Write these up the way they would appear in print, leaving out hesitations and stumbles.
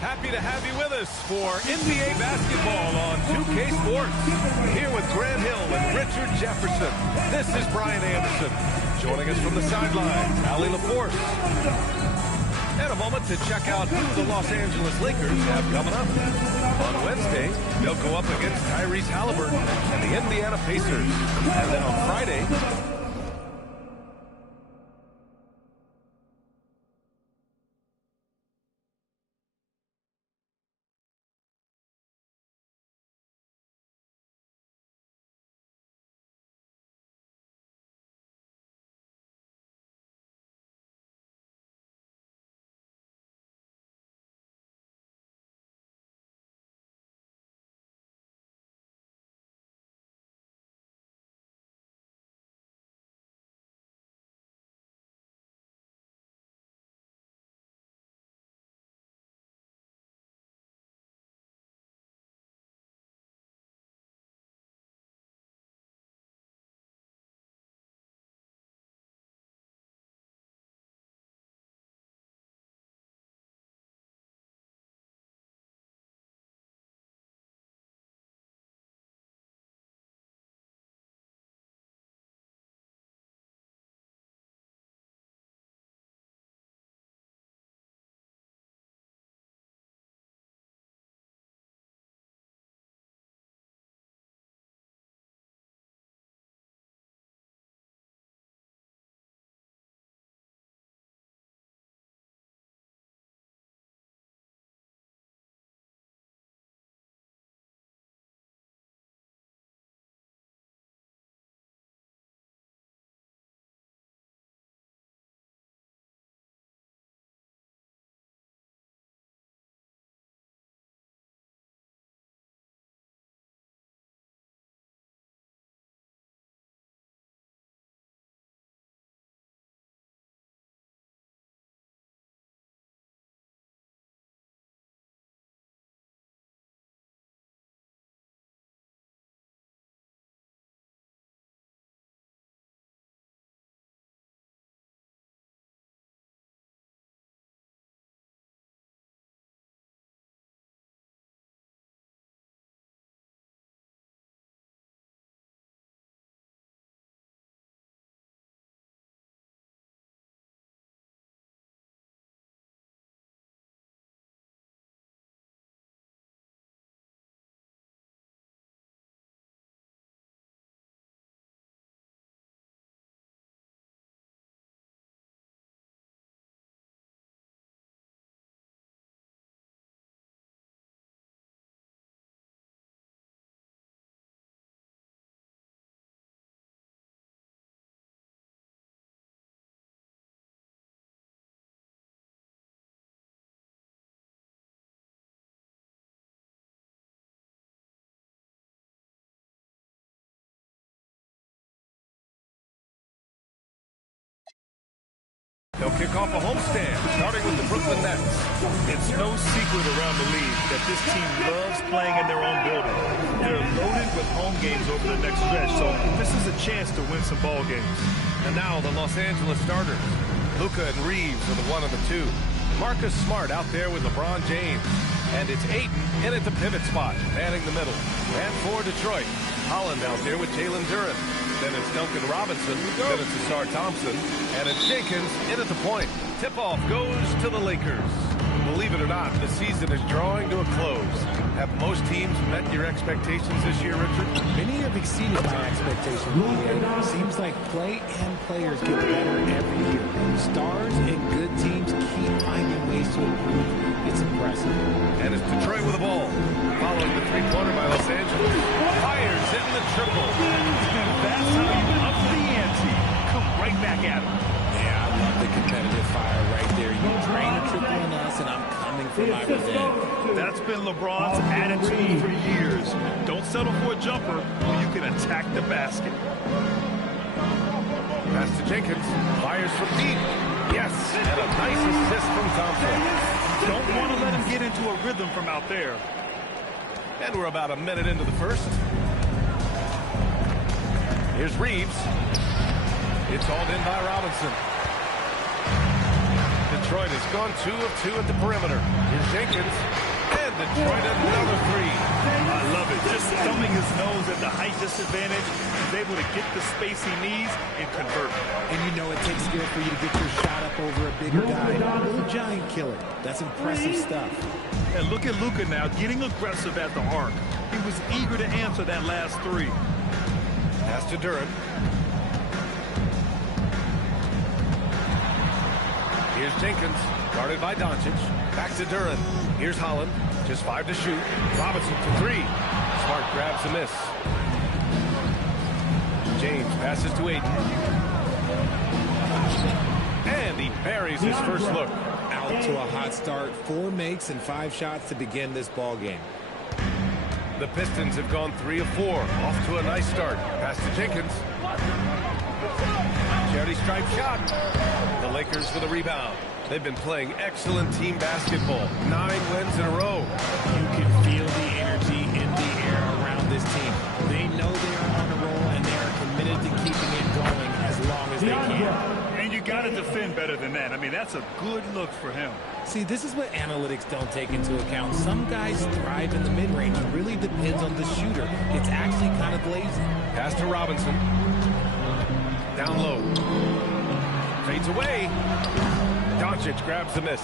Happy to have you with us for NBA basketball on 2K Sports. Here with Grant Hill and Richard Jefferson. This is Brian Anderson. Joining us from the sidelines, Allie LaForce. And a moment to check out who the Los Angeles Lakers have coming up. On Wednesday, they'll go up against Tyrese Halliburton and the Indiana Pacers. And then on Friday... They'll kick off a homestand, starting with the Brooklyn Nets. It's no secret around the league that this team loves playing in their own building. They're loaded with home games over the next stretch, so this is a chance to win some ball games. And now the Los Angeles starters. Luka and Reeves are the 1 and the 2. Marcus Smart out there with LeBron James. And it's Ayton in at the pivot spot, manning the middle. And for Detroit, Holland out there with Jalen Duren. Then it's Duncan Robinson. Then it's Asar Thompson. And it's Jenkins in at the point. Tip-off goes to the Lakers. Believe it or not, the season is drawing to a close. Have most teams met your expectations this year, Richard? Many have exceeded my expectations. It seems like play and players get better every year. Stars and good teams keep finding ways to improve. It's impressive. And it's Detroit with the ball. Following the three-pointer by Los Angeles. Fires in the triple. That's how you up the ante. Come right back at him. Yeah, I love the competitive fire right there. You drain a triple on us, and I'm coming for my revenge. That's been LeBron's attitude for years. Don't settle for a jumper when you can attack the basket. Pass to Jenkins. Fires from deep. Yes, and a nice assist from Thompson. Don't want to let him get into a rhythm from out there. And we're about a minute into the first. Here's Reeves. It's hauled in by Robinson. Detroit has gone 2 of 2 at the perimeter. Here's Jenkins. And Detroit another three. I love it. Just thumbing his nose at the height disadvantage. He's able to get the space he needs and convert. And you know it takes skill for you to get your shot up over a bigger guy. A little giant killer. That's impressive stuff. And look at Luka now getting aggressive at the arc. He was eager to answer that last three. Pass to Duran. Here's Jenkins, guarded by Doncic. Back to Duran. Here's Holland. Just 5 to shoot. Robinson for 3. Smart grabs a miss. James passes to Ayton. And he buries his first look. Out to a hot start. 4 makes and 5 shots to begin this ball game. The Pistons have gone 3 of 4. Off to a nice start. Pass to Jenkins. Charity stripe shot. The Lakers for the rebound. They've been playing excellent team basketball. 9 wins in a row. You can feel the energy in the air around this team. They know they are on a roll, and they are committed to keeping it going as long as they can. And you got to defend better than that. I mean, that's a good look for him. See, this is what analytics don't take into account. Some guys thrive in the mid-range. It really depends on the shooter. It's actually kind of lazy. Pass to Robinson. Down low. Fades away. Doncic grabs the miss.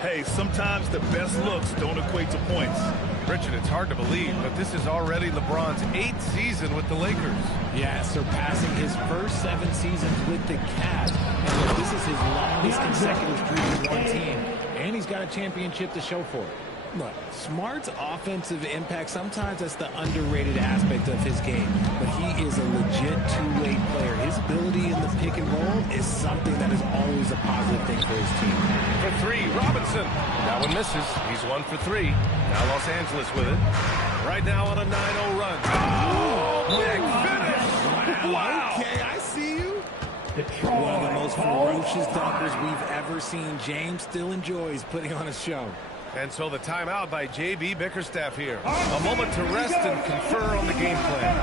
Hey, sometimes the best looks don't equate to points. Richard, it's hard to believe, but this is already LeBron's 8th season with the Lakers. Yeah, surpassing his first 7 seasons with the Cavs. And look, this is his longest consecutive streak with one team. And he's got a championship to show for it. Look, Smart's offensive impact, sometimes that's the underrated aspect of his game. But he is a legit two-way player. His ability in the pick and roll is something that is always a positive thing for his team. For 3, Robinson. That one misses. He's 1 for 3. Now Los Angeles with it. Right now on a 9-0 run. Oh, big finish. Wow. Okay, I see you. One of the most ferocious dunkers we've ever seen. James still enjoys putting on a show. And so the timeout by J.B. Bickerstaff here. A moment to rest and confer on the game plan.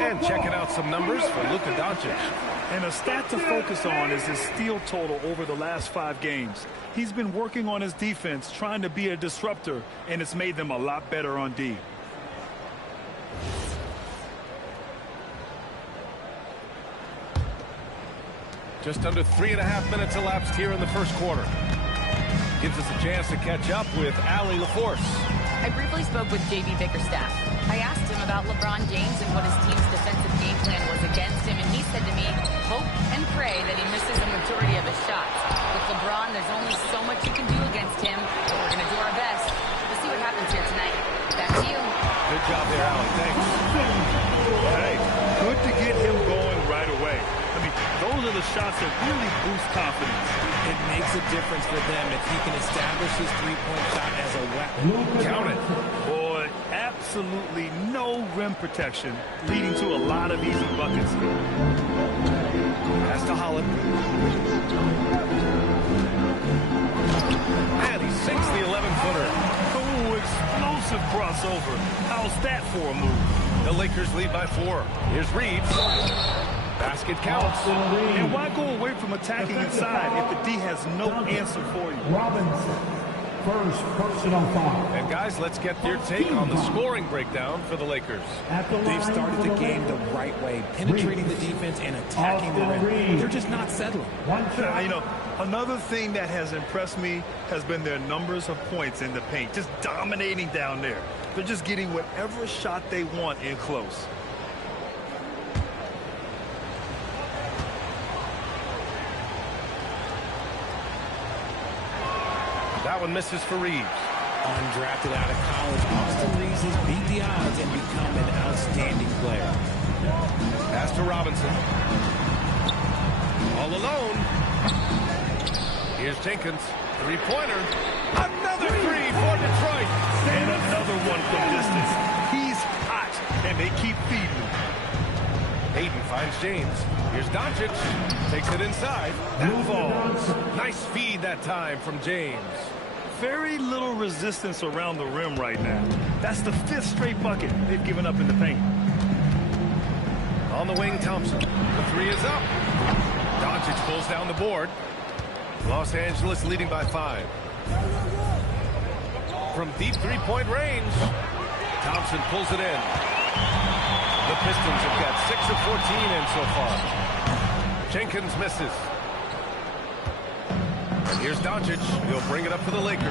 And checking out some numbers for Luka Doncic. And a stat to focus on is his steal total over the last 5 games. He's been working on his defense, trying to be a disruptor, and it's made them a lot better on D. Just under 3.5 minutes elapsed here in the first quarter. Gives us a chance to catch up with Allie LaForce. I briefly spoke with J.B. Bickerstaff. I asked him about LeBron James and what his team's defensive game plan was against him, and he said to me, hope and pray that he misses a majority of his shots. With LeBron, there's only so much you can do against him, but we're going to do our best. We'll see what happens here tonight. Back to you. Good job there, Allie. Thanks. Hey, good to get him going right away. I mean, those are the shots that really boost confidence. It makes a difference for them if he can establish his three-point shot as a weapon. Count it. Boy, absolutely no rim protection, leading to a lot of easy buckets here. Pass to Holland. And he sinks the 11-footer. Oh, explosive crossover. How's that for a move? The Lakers lead by 4. Here's Reeves. Basket counts. And why go away from attacking inside if the D has no answer for you? Robinson, first personal foul. And guys, let's get your take on the scoring breakdown for the Lakers. They've started the game the right way, penetrating the defense and attacking the rim. They're just not settling. You know, another thing that has impressed me has been their numbers of points in the paint, just dominating down there. They're just getting whatever shot they want in close. That one misses for Reeves. Undrafted out of college, Austin Reeves has beat the odds and become an outstanding player. Pass to Robinson. All alone. Here's Jenkins. Three-pointer. Another 3 for Detroit. And another one from distance. He's hot, and they keep feeding him. Ayton finds James. Here's Doncic. Takes it inside. That falls. Nice feed that time from James. Very little resistance around the rim right now. That's the 5th straight bucket they've given up in the paint. On the wing, Thompson. The 3 is up. Doncic Doncic pulls down the board. Los Angeles leading by 5. From deep three-point range, Thompson pulls it in. The Pistons have got 6 of 14 in so far. Jenkins misses. Here's Doncic. He'll bring it up for the Lakers.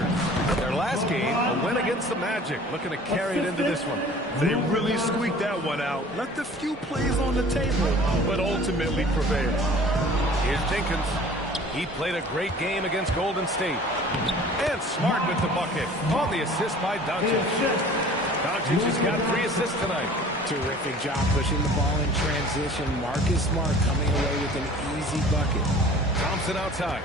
Their last game, a win against the Magic. Looking to carry it into this one. They really squeaked that one out. Left a few plays on the table, but ultimately prevailed. Here's Jenkins. He played a great game against Golden State. And Smart with the bucket. On the assist by Doncic. Doncic has got 3 assists tonight. Terrific job pushing the ball in transition. Marcus Smart coming away with an easy bucket. Thompson outside.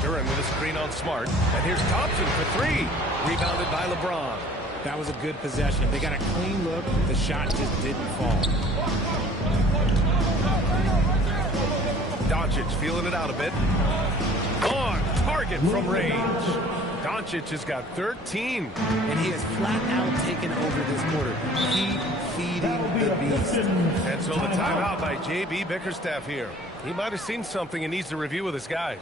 Duran with a screen on Smart. And here's Thompson for 3. Rebounded by LeBron. That was a good possession. They got a clean look. The shot just didn't fall. Doncic feeling it out a bit. On target from range. Doncic has got 13. And he has flat out taken over this quarter. Keep feeding the beast. And so the timeout by J.B. Bickerstaff here. He might have seen something and needs to review with his guys.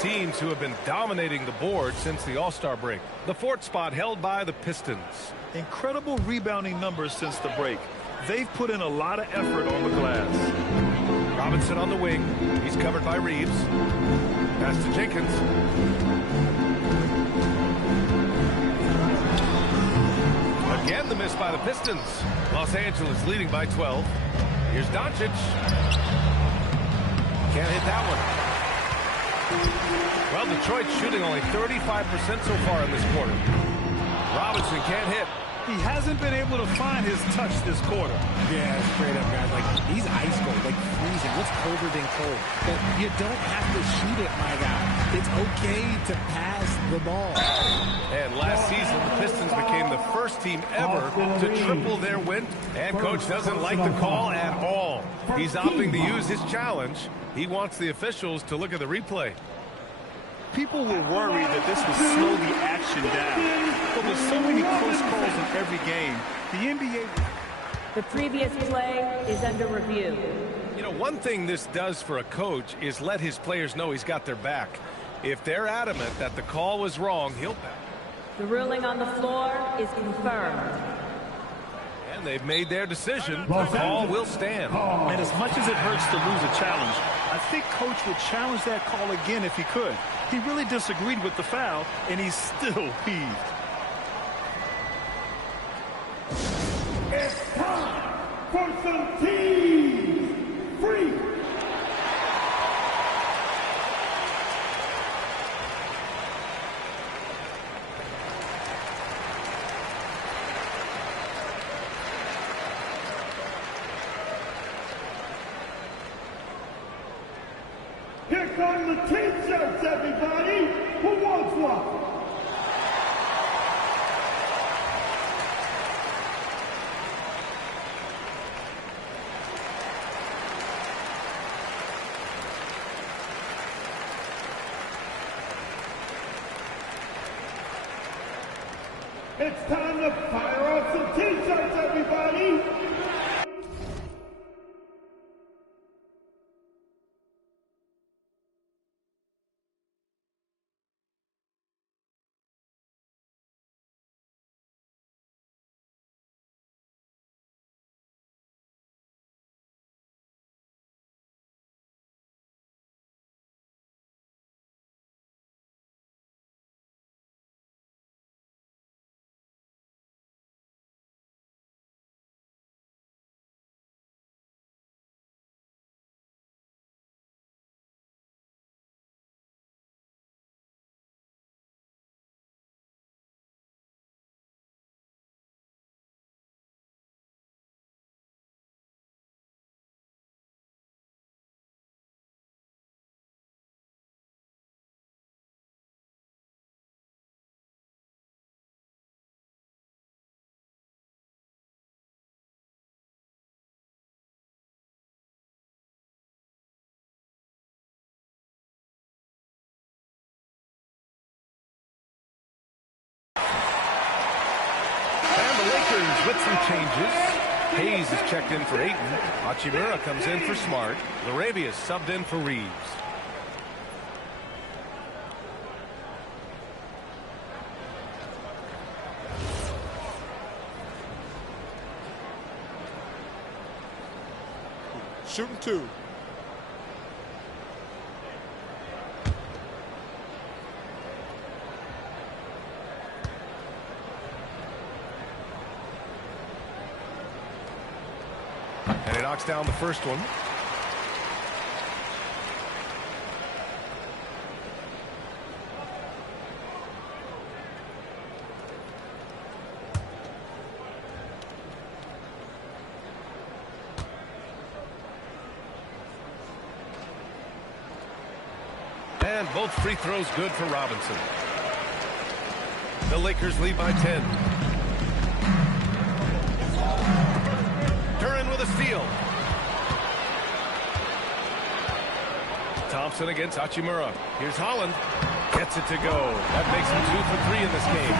Teams who have been dominating the board since the All-Star break. The 4th spot held by the Pistons. Incredible rebounding numbers since the break. They've put in a lot of effort on the glass. Robinson on the wing. He's covered by Reeves. Pass to Jenkins. Again, the miss by the Pistons. Los Angeles leading by 12. Here's Doncic. Can't hit that one. Well, Detroit's shooting only 35% so far in this quarter. Robinson can't hit. He hasn't been able to find his touch this quarter. Yeah, straight up, guys. Like, he's ice cold, like freezing. What's colder than cold? But you don't have to shoot it, my guy. It's okay to pass the ball. And last season, the Pistons became the first team ever to triple their win. And Coach doesn't like the call at all. He's opting to use his challenge. He wants the officials to look at the replay. People were worried that this would slow the action down. But with so many close calls in every game, the NBA... The previous play is under review. You know, one thing this does for a coach is let his players know he's got their back. If they're adamant that the call was wrong, he'll back. The ruling on the floor is confirmed. And they've made their decision. The call will stand. And as much as it hurts to lose a challenge, I think Coach would challenge that call again if he could. He really disagreed with the foul, and he's still peeved. It's time for some teams free. Here come the T-shirts, everybody. Who wants one? It's time to fire. James with some changes. Hayes is checked in for Ayton. Hachimura comes in for Smart. Laravia subbed in for Reeves. Shooting 2. And he knocks down the first one. And both free throws good for Robinson. The Lakers lead by 10. Duren with a steal. Thompson against Hachimura. Here's Holland. Gets it to go. That makes him 2 for 3 in this game.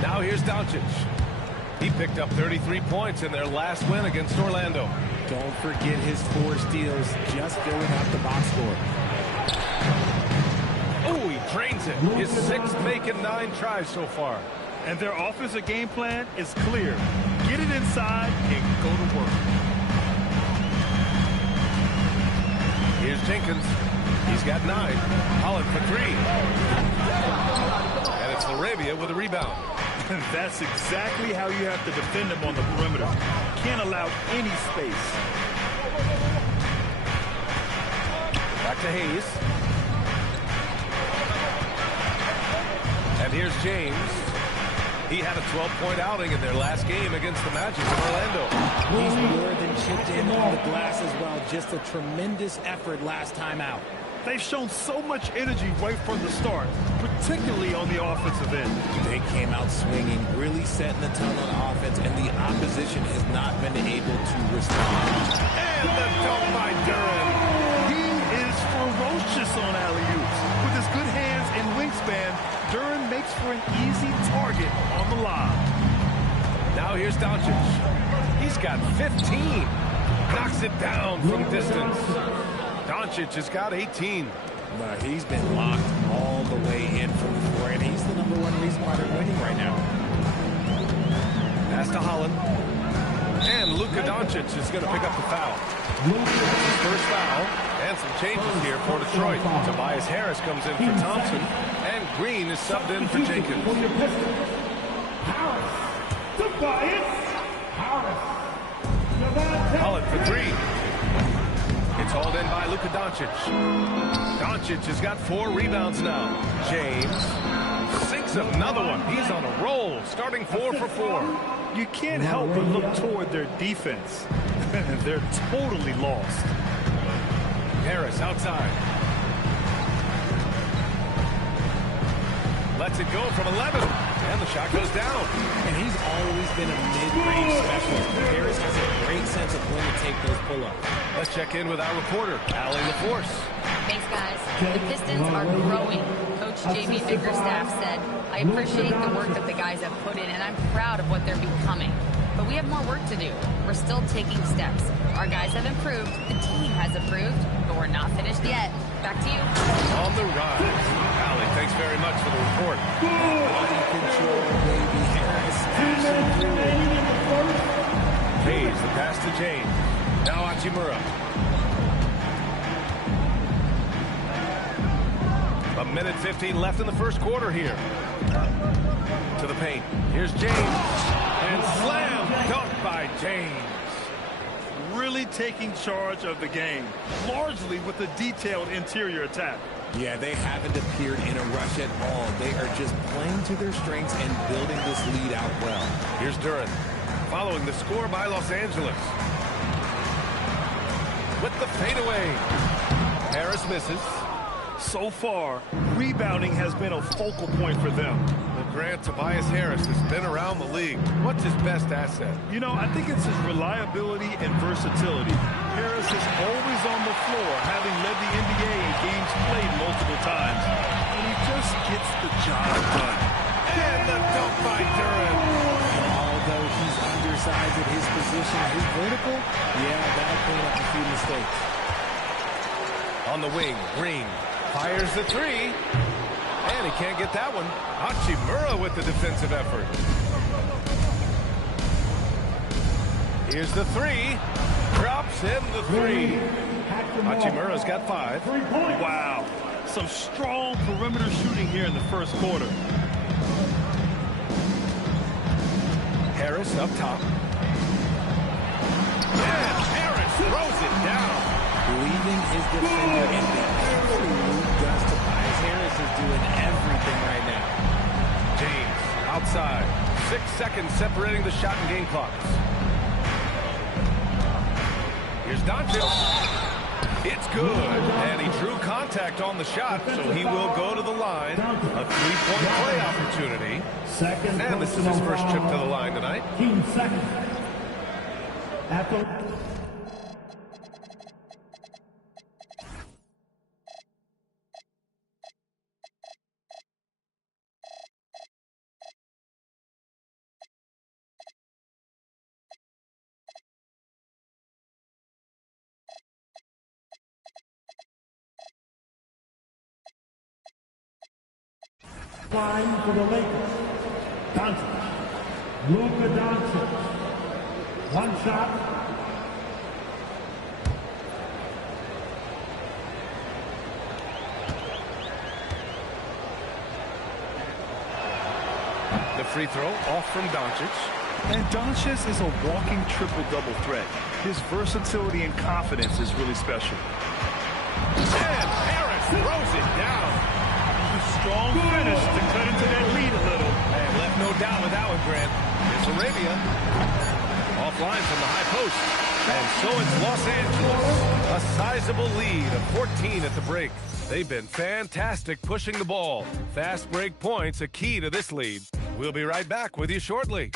Now here's Doncic. He picked up 33 points in their last win against Orlando. Don't forget his 4 steals, just filling out the box score. Oh, he drains it. His 6th make in 9 tries so far. And their offensive game plan is clear. Get it inside and go to work. Here's Jenkins. He's got 9. Holland for 3. And it's Laravia with a rebound. That's exactly how you have to defend him on the perimeter. Can't allow any space. Back to Hayes. And here's James. He had a 12-point outing in their last game against the Magic in Orlando. He's more than chipped in on the glass as well. Just a tremendous effort last time out. They've shown so much energy right from the start, particularly on the offensive end. They came out swinging, really setting the tone on offense, and the opposition has not been able to respond. And the dunk by Duren. He is ferocious on alley-oops. With his good hands and wingspan, Duren makes for an easy target on the lob. Now here's Doncic. He's got 15. Knocks it down from distance. Doncic has got 18. He's been locked all the way in from the floor, and he's the #1 reason why they're winning right now. Pass to Holland. And Luka Doncic is going to pick up the foul. His first foul. And some changes here for Detroit. Tobias Harris comes in for Thompson. And Green is subbed in for Jenkins. Holland for 3. It's hauled in by Luka Doncic. Doncic has got 4 rebounds now. James sinks another one. He's on a roll, starting 4 for 4. You can't help but look toward their defense. They're totally lost. Harris outside. Lets it go from 11. And the shot goes down. And he's always been a mid-range specialist. Harris has a great sense of when to take those pull-ups. Let's check in with our reporter, Allie LaForce. Thanks, guys. The Pistons are growing. Coach J.B. Bickerstaff said, I appreciate the work that the guys have put in, and I'm proud of what they're becoming. But we have more work to do. We're still taking steps. Our guys have improved. The team has improved. But we're not finished yet. Back to you. On the rise. Allie, thanks very much for the report. Body control, baby. Harris. Hayes, the pass to James. Now Hachimura. A minute 15 left in the first quarter here. To the paint. Here's James. And slam dunk by James. Really taking charge of the game, largely with a detailed interior attack. Yeah, they haven't appeared in a rush at all. They are just playing to their strengths and building this lead out well. Here's Duren. Following the score by Los Angeles. With the fadeaway. Harris misses. So far, rebounding has been a focal point for them. Well, Grant, Tobias Harris has been around the league. What's his best asset? You know, I think it's his reliability and versatility. Harris is always on the floor, having led the NBA in games played multiple times. And he just gets the job done. And the dunk by Duran. Although he's undersized at his position, his vertical, yeah, that'll clean up a few mistakes. On the wing, Green fires the three. And he can't get that one. Hachimura with the defensive effort. Here's the three. Drops in the three. Hachimura's got 5. Wow. Some strong perimeter shooting here in the first quarter. Harris up top. And Harris throws it down. Leaving his defender in the absolute dust. Tobias Harris is doing everything right now. James outside. 6 seconds separating the shot and game clocks. Here's Doncic. It's good. And he drew contact on the shot, so he will go to the line. A 3-point play opportunity. And this is his first trip to the line tonight. 15 seconds. After line for the Lakers. Doncic. Luka Doncic. One shot. The free throw off from Doncic. And Doncic is a walking triple-double threat. His versatility and confidence is really special. And Harris throws it down. Strong finish to cut into that lead a little. And left no doubt with that one, Grant. Here's Arabia. Offline from the high post. And so it's Los Angeles. A sizable lead of 14 at the break. They've been fantastic pushing the ball. Fast break points a key to this lead. We'll be right back with you shortly.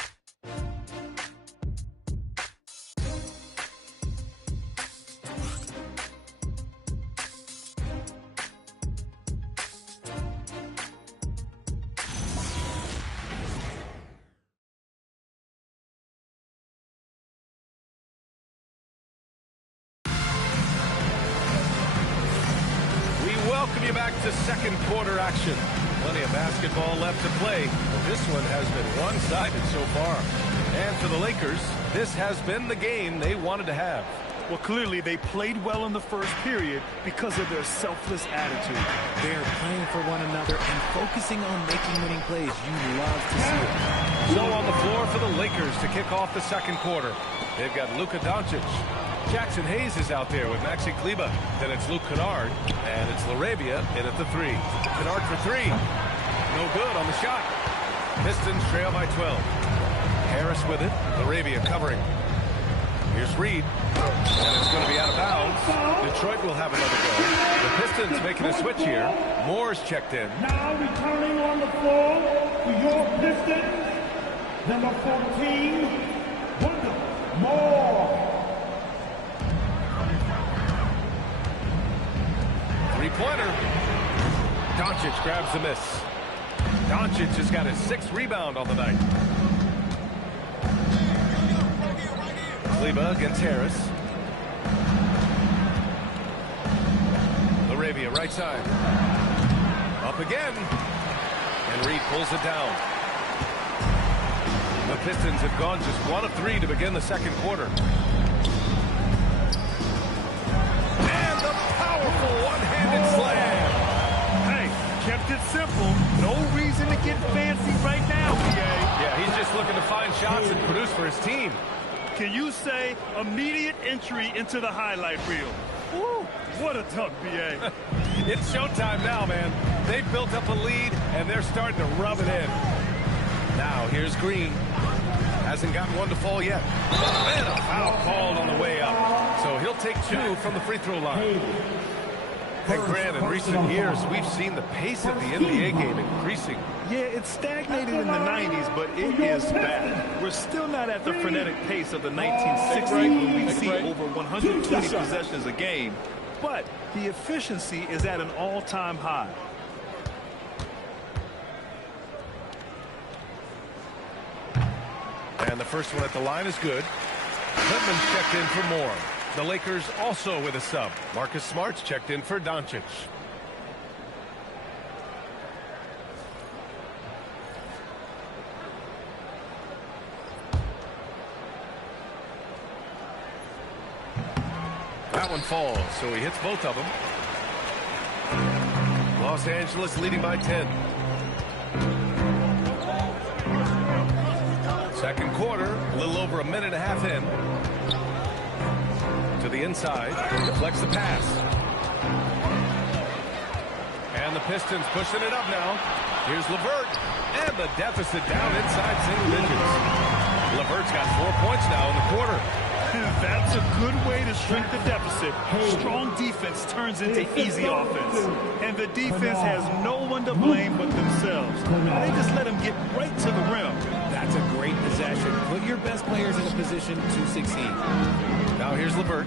Welcome you back to second quarter action. Plenty of basketball left to play. This one has been one-sided so far. And for the Lakers, this has been the game they wanted to have. Well, clearly they played well in the first period because of their selfless attitude. They're playing for one another and focusing on making winning plays. You love to see it. So on the floor for the Lakers to kick off the second quarter. They've got Luka Doncic. Jackson Hayes is out there with Maxi Kleber. Then it's Luke Kennard, and it's Larabia in at the 3. Kennard for 3. No good on the shot. Pistons trail by 12. Harris with it. Larabia covering. Here's Reed. And it's going to be out of bounds. Detroit will have another go. The Pistons making a switch here. Moore's checked in. now returning on the floor for your Pistons, number 14, Wendell Moore. Three-pointer. Doncic grabs the miss. Doncic has got his 6th rebound on the night. Kleber against Harris. Larabia right side. Up again. And Reed pulls it down. The Pistons have gone just 1 of 3 to begin the second quarter. And the powerful one-handed slam. Hey, kept it simple. No reason to get fancy right now, PA. Yeah, he's just looking to find shots and produce for his team. Can you say immediate entry into the highlight reel? Woo, what a dunk, PA. It's showtime now, man. They've built up a lead, and they're starting to rub it in. Now, here's Green. Hasn't gotten one to fall yet. And a foul called on the way up. So he'll take 2 from the free throw line. And Grant, in recent years, we've seen the pace of the NBA game increasing. Yeah, it's stagnated in the 90s, but it is bad. We're still not at the frenetic pace of the 1960s when we see over 120 possessions a game, but the efficiency is at an all-time high. And the first one at the line is good. Clintman's checked in for more. The Lakers also with a sub. Marcus Smart's checked in for Doncic. That one falls, so he hits both of them. Los Angeles leading by 10. Second quarter, a little over a minute and a half in. To the inside, deflects the pass. And the Pistons pushing it up now. Here's LeVert, and the deficit down inside single digits. LeVert's got 4 points now in the quarter. That's a good way to shrink the deficit. Strong defense turns into easy offense. And the defense has no one to blame but themselves. They just let them get right to the rim. That's a great possession. Put your best players in a position to succeed. Now here's LeVert.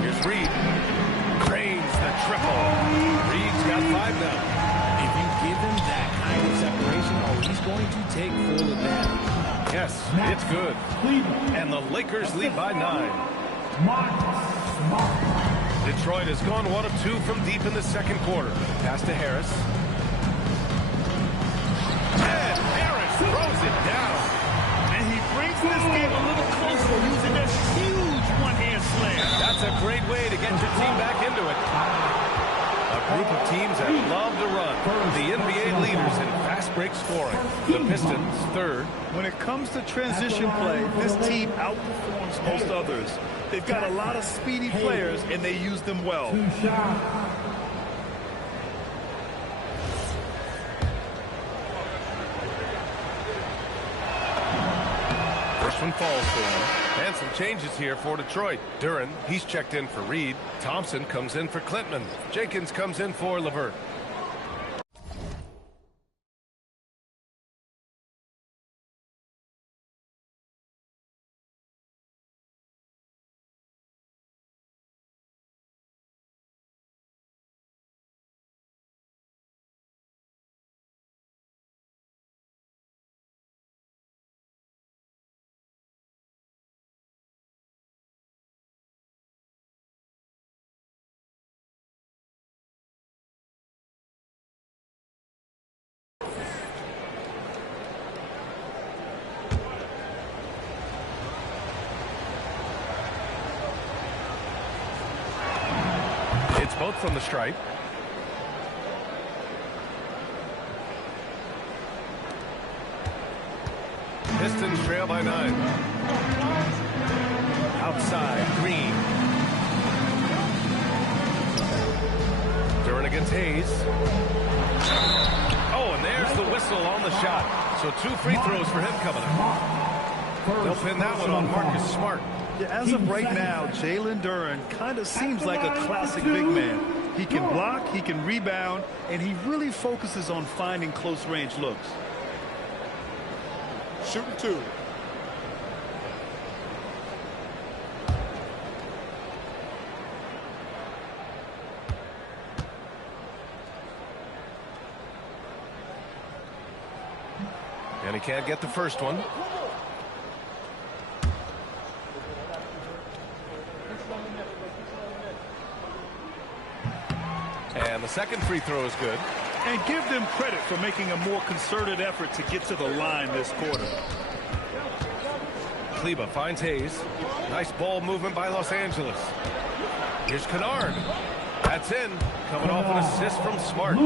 Here's Reed. Cranes the triple. Reed's got 5 now. If you give him that kind of separation, he's going to take full advantage. Yes, it's good. And the Lakers lead by 9. Detroit has gone 1 of 2 from deep in the second quarter. Pass to Harris. And Harris throws it down. And he brings this game a little closer using that huge one-hand slam. That's a great way to get your team back into it. A group of teams that love to run. The NBA leaders in fast break scoring. The Pistons, 3rd. When it comes to transition play, this team outperforms most others. They've got a lot of speedy players, and they use them well. First one falls for him. And some changes here for Detroit. Duren, he's checked in for Reed. Thompson comes in for Clintman. Jenkins comes in for LeVert. Both from the stripe. Pistons trail by 9. Outside, Green. Duren against Hayes. Oh, and there's the whistle on the shot. So 2 free throws for him coming up. They'll pin that one on Marcus Smart. Yeah, as of right now, Jalen Duren kind of seems like a classic big man. He can block, he can rebound, and he really focuses on finding close-range looks. Shooting 2. And he can't get the first one. And the second free throw is good. And give them credit for making a more concerted effort to get to the line this quarter. Kleba finds Hayes. Nice ball movement by Los Angeles. Here's Kennard. That's in. Coming off an assist from Smart.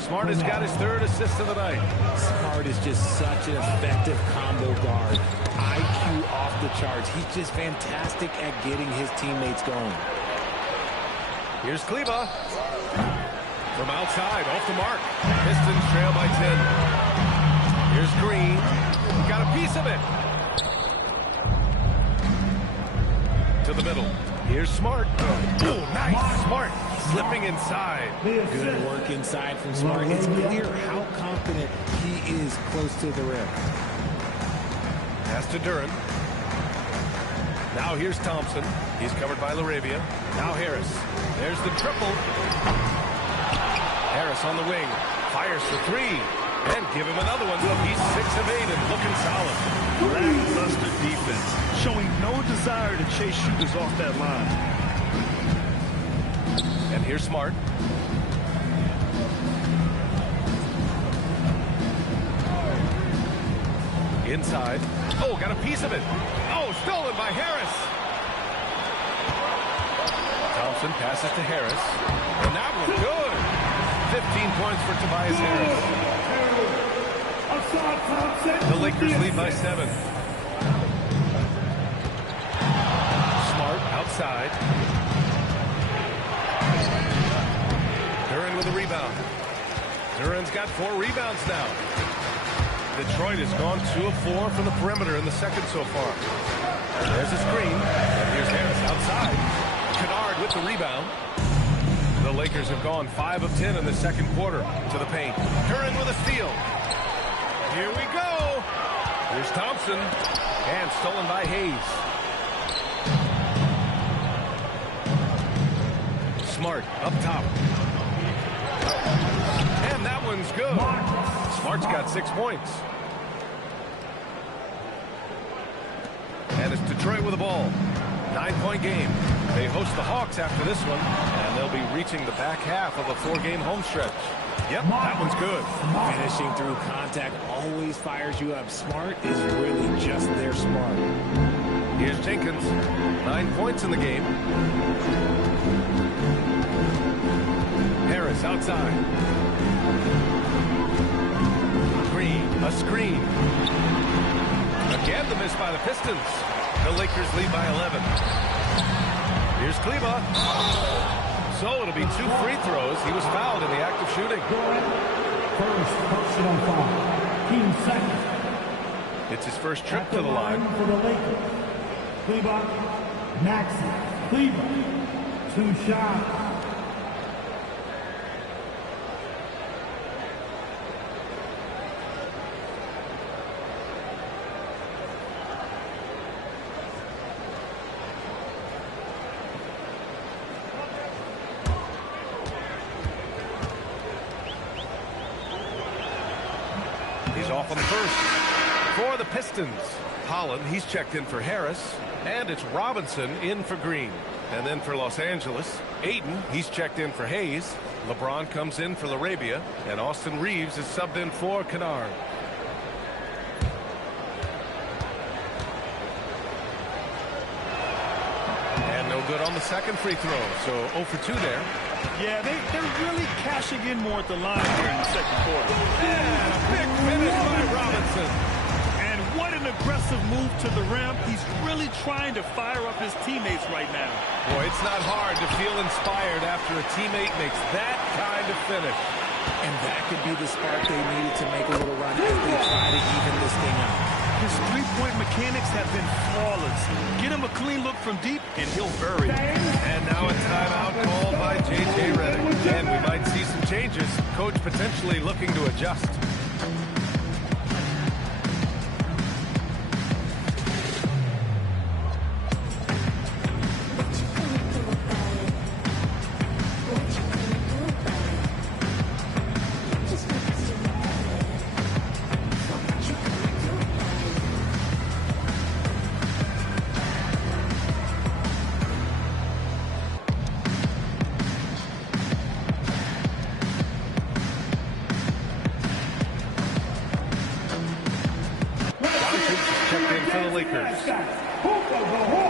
Smart has got his 3rd assist of the night. Smart is just such an effective combo guard. IQ off the charts. He's just fantastic at getting his teammates going. Here's Kleba. From outside, off the mark. Pistons trail by 10. Here's Green. Got a piece of it. To the middle. Here's Smart. Oh, nice. Smart slipping inside. Good work inside from Smart. It's clear how confident he is close to the rim. Pass to Duren. Now here's Thompson. He's covered by LaRavia. Now Harris. There's the triple. Harris on the wing. Fires for 3. And give him another one. He's 6 of 8 and looking solid. Lackluster defense, showing no desire to chase shooters off that line. And here's Smart. Inside. Oh, got a piece of it. Oh, stolen by Harris. Thompson passes to Harris. And that was good. 15 points for Tobias Harris. The Lakers lead by 7. Smart outside. Duran with a rebound. Duran's got 4 rebounds now. Detroit has gone 2 of 4 from the perimeter in the second so far. There's a screen. And here's Harris outside. Kennard with the rebound. The Lakers have gone 5 of 10 in the second quarter to the paint. Curran with a steal. Here we go. Here's Thompson. And stolen by Hayes. Smart up top. And that one's good. Smart's got 6 points. And it's Detroit with the ball. 9-point game. They host the Hawks after this one, and they'll be reaching the back half of a 4-game home stretch. Yep, that one's good. Finishing through contact always fires you up. Smart is really just their smart. Here's Jenkins. 9 points in the game. Harris outside. Green, a screen. Again, the miss by the Pistons. The Lakers lead by 11. Here's Kleba. So it'll be 2 free throws. He was fouled in the act of shooting. First personal foul. Team second. It's his first trip to the line. For the Lakers. Kleba, Maxey. Kleba, 2 shots. He's off on the first. For the Pistons, Holland, he's checked in for Harris. And it's Robinson in for Green. And then for Los Angeles, Ayton, he's checked in for Hayes. LeBron comes in for Larabia. And Austin Reeves is subbed in for Kennard. And no good on the second free throw. So 0 for 2 there. Yeah, they're really cashing in more at the line here in the second quarter. And a big finish by Robinson. And what an aggressive move to the rim. He's really trying to fire up his teammates right now. Boy, it's not hard to feel inspired after a teammate makes that kind of finish. And that could be the spark they needed to make a little run as they try to even this thing out. His three-point mechanics have been flawless. Get him a clean look from deep, and he'll bury it. And now a timeout called by J.J. Redick. And we might see some changes. Coach potentially looking to adjust.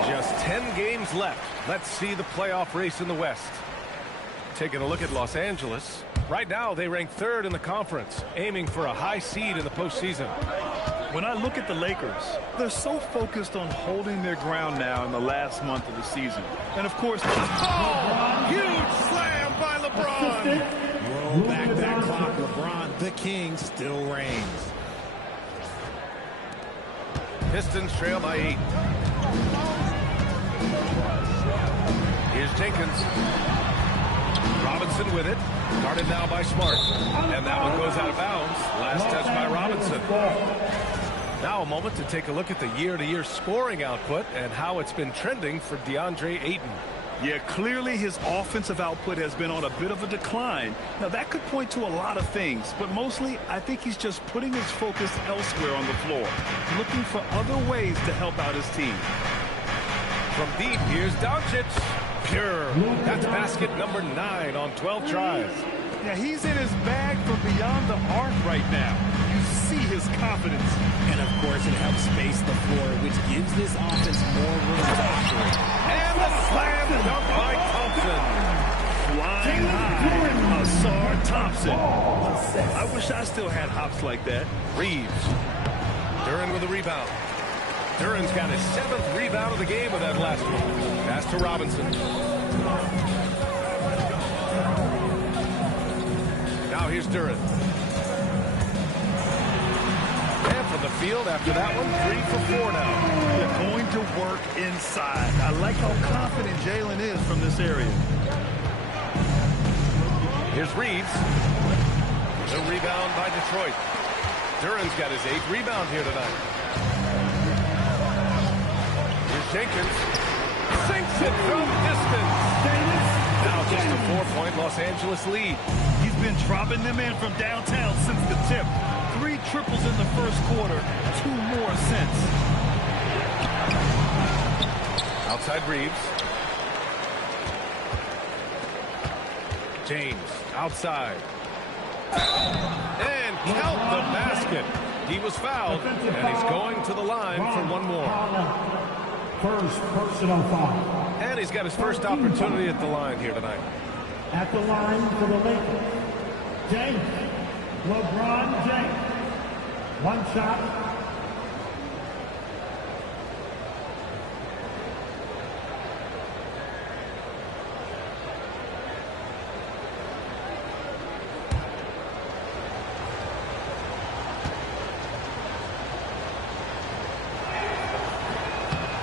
Just 10 games left. Let's see the playoff race in the West. Taking a look at Los Angeles. Right now, they rank 3rd in the conference, aiming for a high seed in the postseason. When I look at the Lakers, they're so focused on holding their ground now in the last month of the season. And, of course, huge slam by LeBron. Roll back that clock. LeBron, the king, still reigns. Pistons trail by 8. Here's Jenkins. Robinson with it. Guarded now by Smart. And that one goes out of bounds. Last touch by Robinson. Now a moment to take a look at the year-to-year scoring output and how it's been trending for DeAndre Ayton. Yeah, clearly his offensive output has been on a bit of a decline. Now, that could point to a lot of things, but mostly I think he's just putting his focus elsewhere on the floor, looking for other ways to help out his team. From deep, here's Doncic. Pure. That's basket number 9 on 12 tries. Yeah, he's in his bag from beyond the arc right now. You see his confidence. And, of course, it helps space the floor, which gives this offense more room to operate. And the slam dunk by Thompson. Flying high, Asar Thompson. I wish I still had hops like that. Reeves. Duran with a rebound. Duran's got his 7th rebound of the game with that last one. Pass to Robinson. Now here's Duran. And from the field after that one, 3 for 4 now. They're going to work inside. I like how confident Jalen is from this area. Here's Reeves. The rebound by Detroit. Duran's got his 8th rebound here tonight. Here's Jenkins. Sinks it from distance. Now just a 4-point Los Angeles lead. He's been dropping them in from downtown since the tip. 3 triples in the first quarter, 2 more since. Outside Reeves. James outside. And count the basket. He was fouled, and he's going to the line for one more. First personal foul. And he's got his first opportunity at the line here tonight. At the line for the Lakers, James. LeBron James. One shot.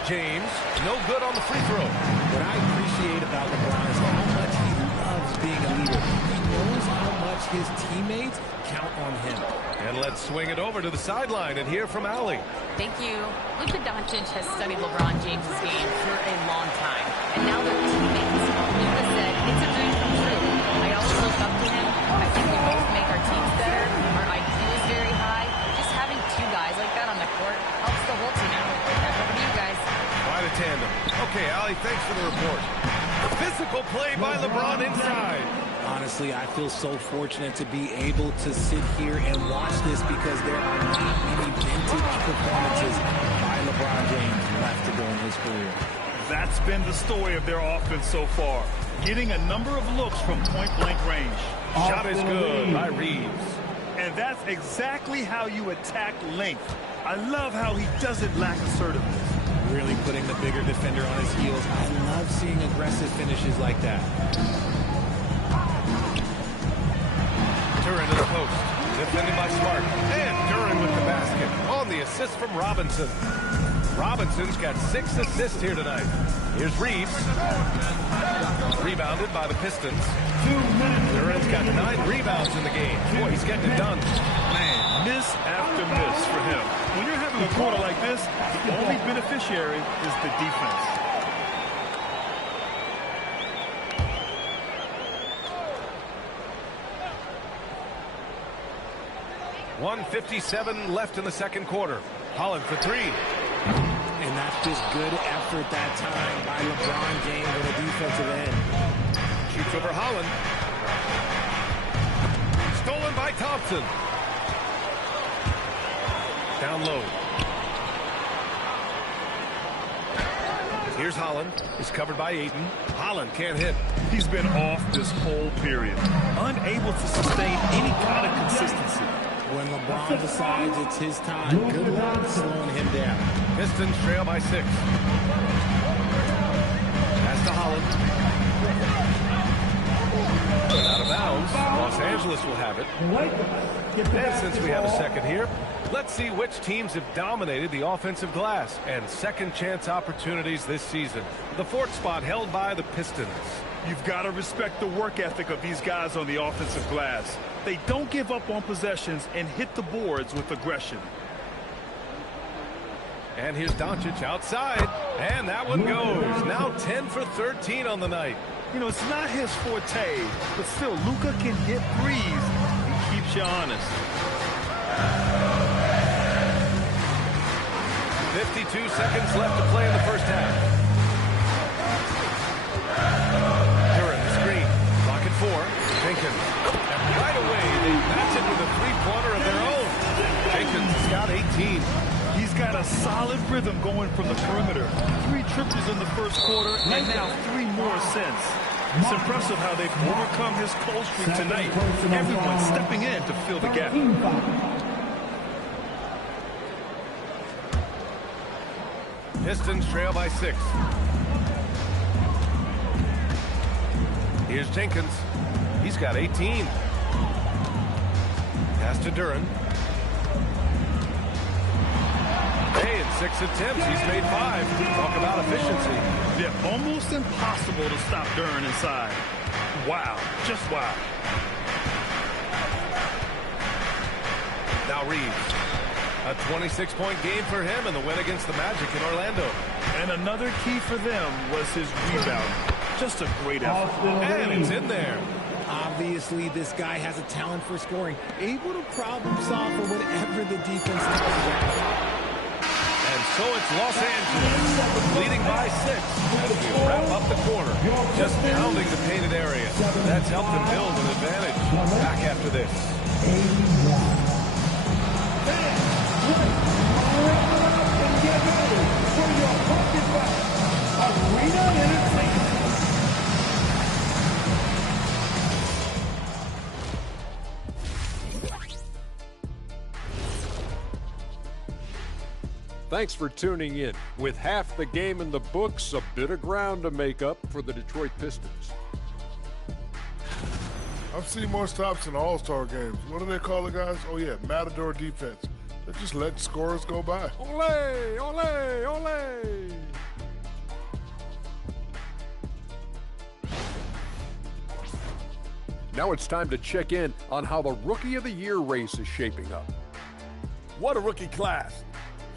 James, no good on the free throw. What I appreciate about LeBron is how much he loves being a leader. He knows how much his teammates count on him. And let's swing it over to the sideline and hear from Allie. Thank you. Luka Doncic has studied LeBron James' game for a long time, and now they're teammates. Luka said, it's a dream come true. I always look up to him. I think we both make our teams better. Our IQ is very high. Just having 2 guys like that on the court helps the whole team out. Back over to you guys. Quite a tandem. Okay, Allie, thanks for the report. Physical play by LeBron inside. Honestly, I feel so fortunate to be able to sit here and watch this because there are not many vintage performances by LeBron James left to go in his career. That's been the story of their offense so far. Getting a number of looks from point-blank range. Shot is good by Reeves. And that's exactly how you attack length. I love how he doesn't lack assertiveness. Really putting the bigger defender on his heels. I love seeing aggressive finishes like that. Duran to the post. Defended by Smart. And Duran with the basket. On the assist from Robinson. Robinson's got 6 assists here tonight. Here's Reeves. Rebounded by the Pistons. Duran's got 9 rebounds in the game. Boy, he's getting it done. Man, miss after miss for him. When you're having a quarter like this, the only beneficiary is the defense. .157 left in the second quarter. Holland for 3. And that's just good effort that time by LeBron James on the defensive end. Shoots over Holland. Stolen by Thompson. Down low. Here's Holland. He's covered by Ayton. Holland can't hit. He's been off this whole period. Unable to sustain any kind of consistency. When LeBron decides it's his time, good luck slowing him down. Pistons trail by 6. Pass to Holland. Out of bounds. Los Angeles will have it. And since we have a second here, let's see which teams have dominated the offensive glass and second chance opportunities this season. The 4th spot held by the Pistons. You've got to respect the work ethic of these guys on the offensive glass. They don't give up on possessions and hit the boards with aggression. And here's Doncic outside. And that one goes. Now 10 for 13 on the night. You know, it's not his forte, but still, Luka can hit threes. He keeps you honest. 52 seconds left to play in the first half. During the screen. Clock at 4. Jenkins. And right away, they match it with a three-pointer of their own. Jenkins has got 18. He's got a solid rhythm going from the perimeter. 3 triples in the first quarter, and now 3 more since. It's impressive how they've overcome his cold streak tonight. Everyone stepping in to fill the gap. Pistons trail by 6. Here's Jenkins. He's got 18. Pass to Duran. Hey, in 6 attempts, he's made 5. Talk about efficiency. Yeah, almost impossible to stop Duran inside. Wow, just wow. Now Reeves. A 26-point game for him in the win against the Magic in Orlando. And another key for them was his rebound. Just a great effort. And it's in there. Obviously, this guy has a talent for scoring, able to problem solve for whatever the defense does. And so it's Los Angeles leading by 6 as we wrap up the quarter. Just pounding the painted area. That's helped them build an advantage. Back after this. Thanks for tuning in. With half the game in the books, a bit of ground to make up for the Detroit Pistons. I've seen more stops in All-Star games. What do they call the guys? Oh, yeah, Matador defense. They just let scorers go by. Ole, ole, ole. Now it's time to check in on how the Rookie of the Year race is shaping up. What a rookie class.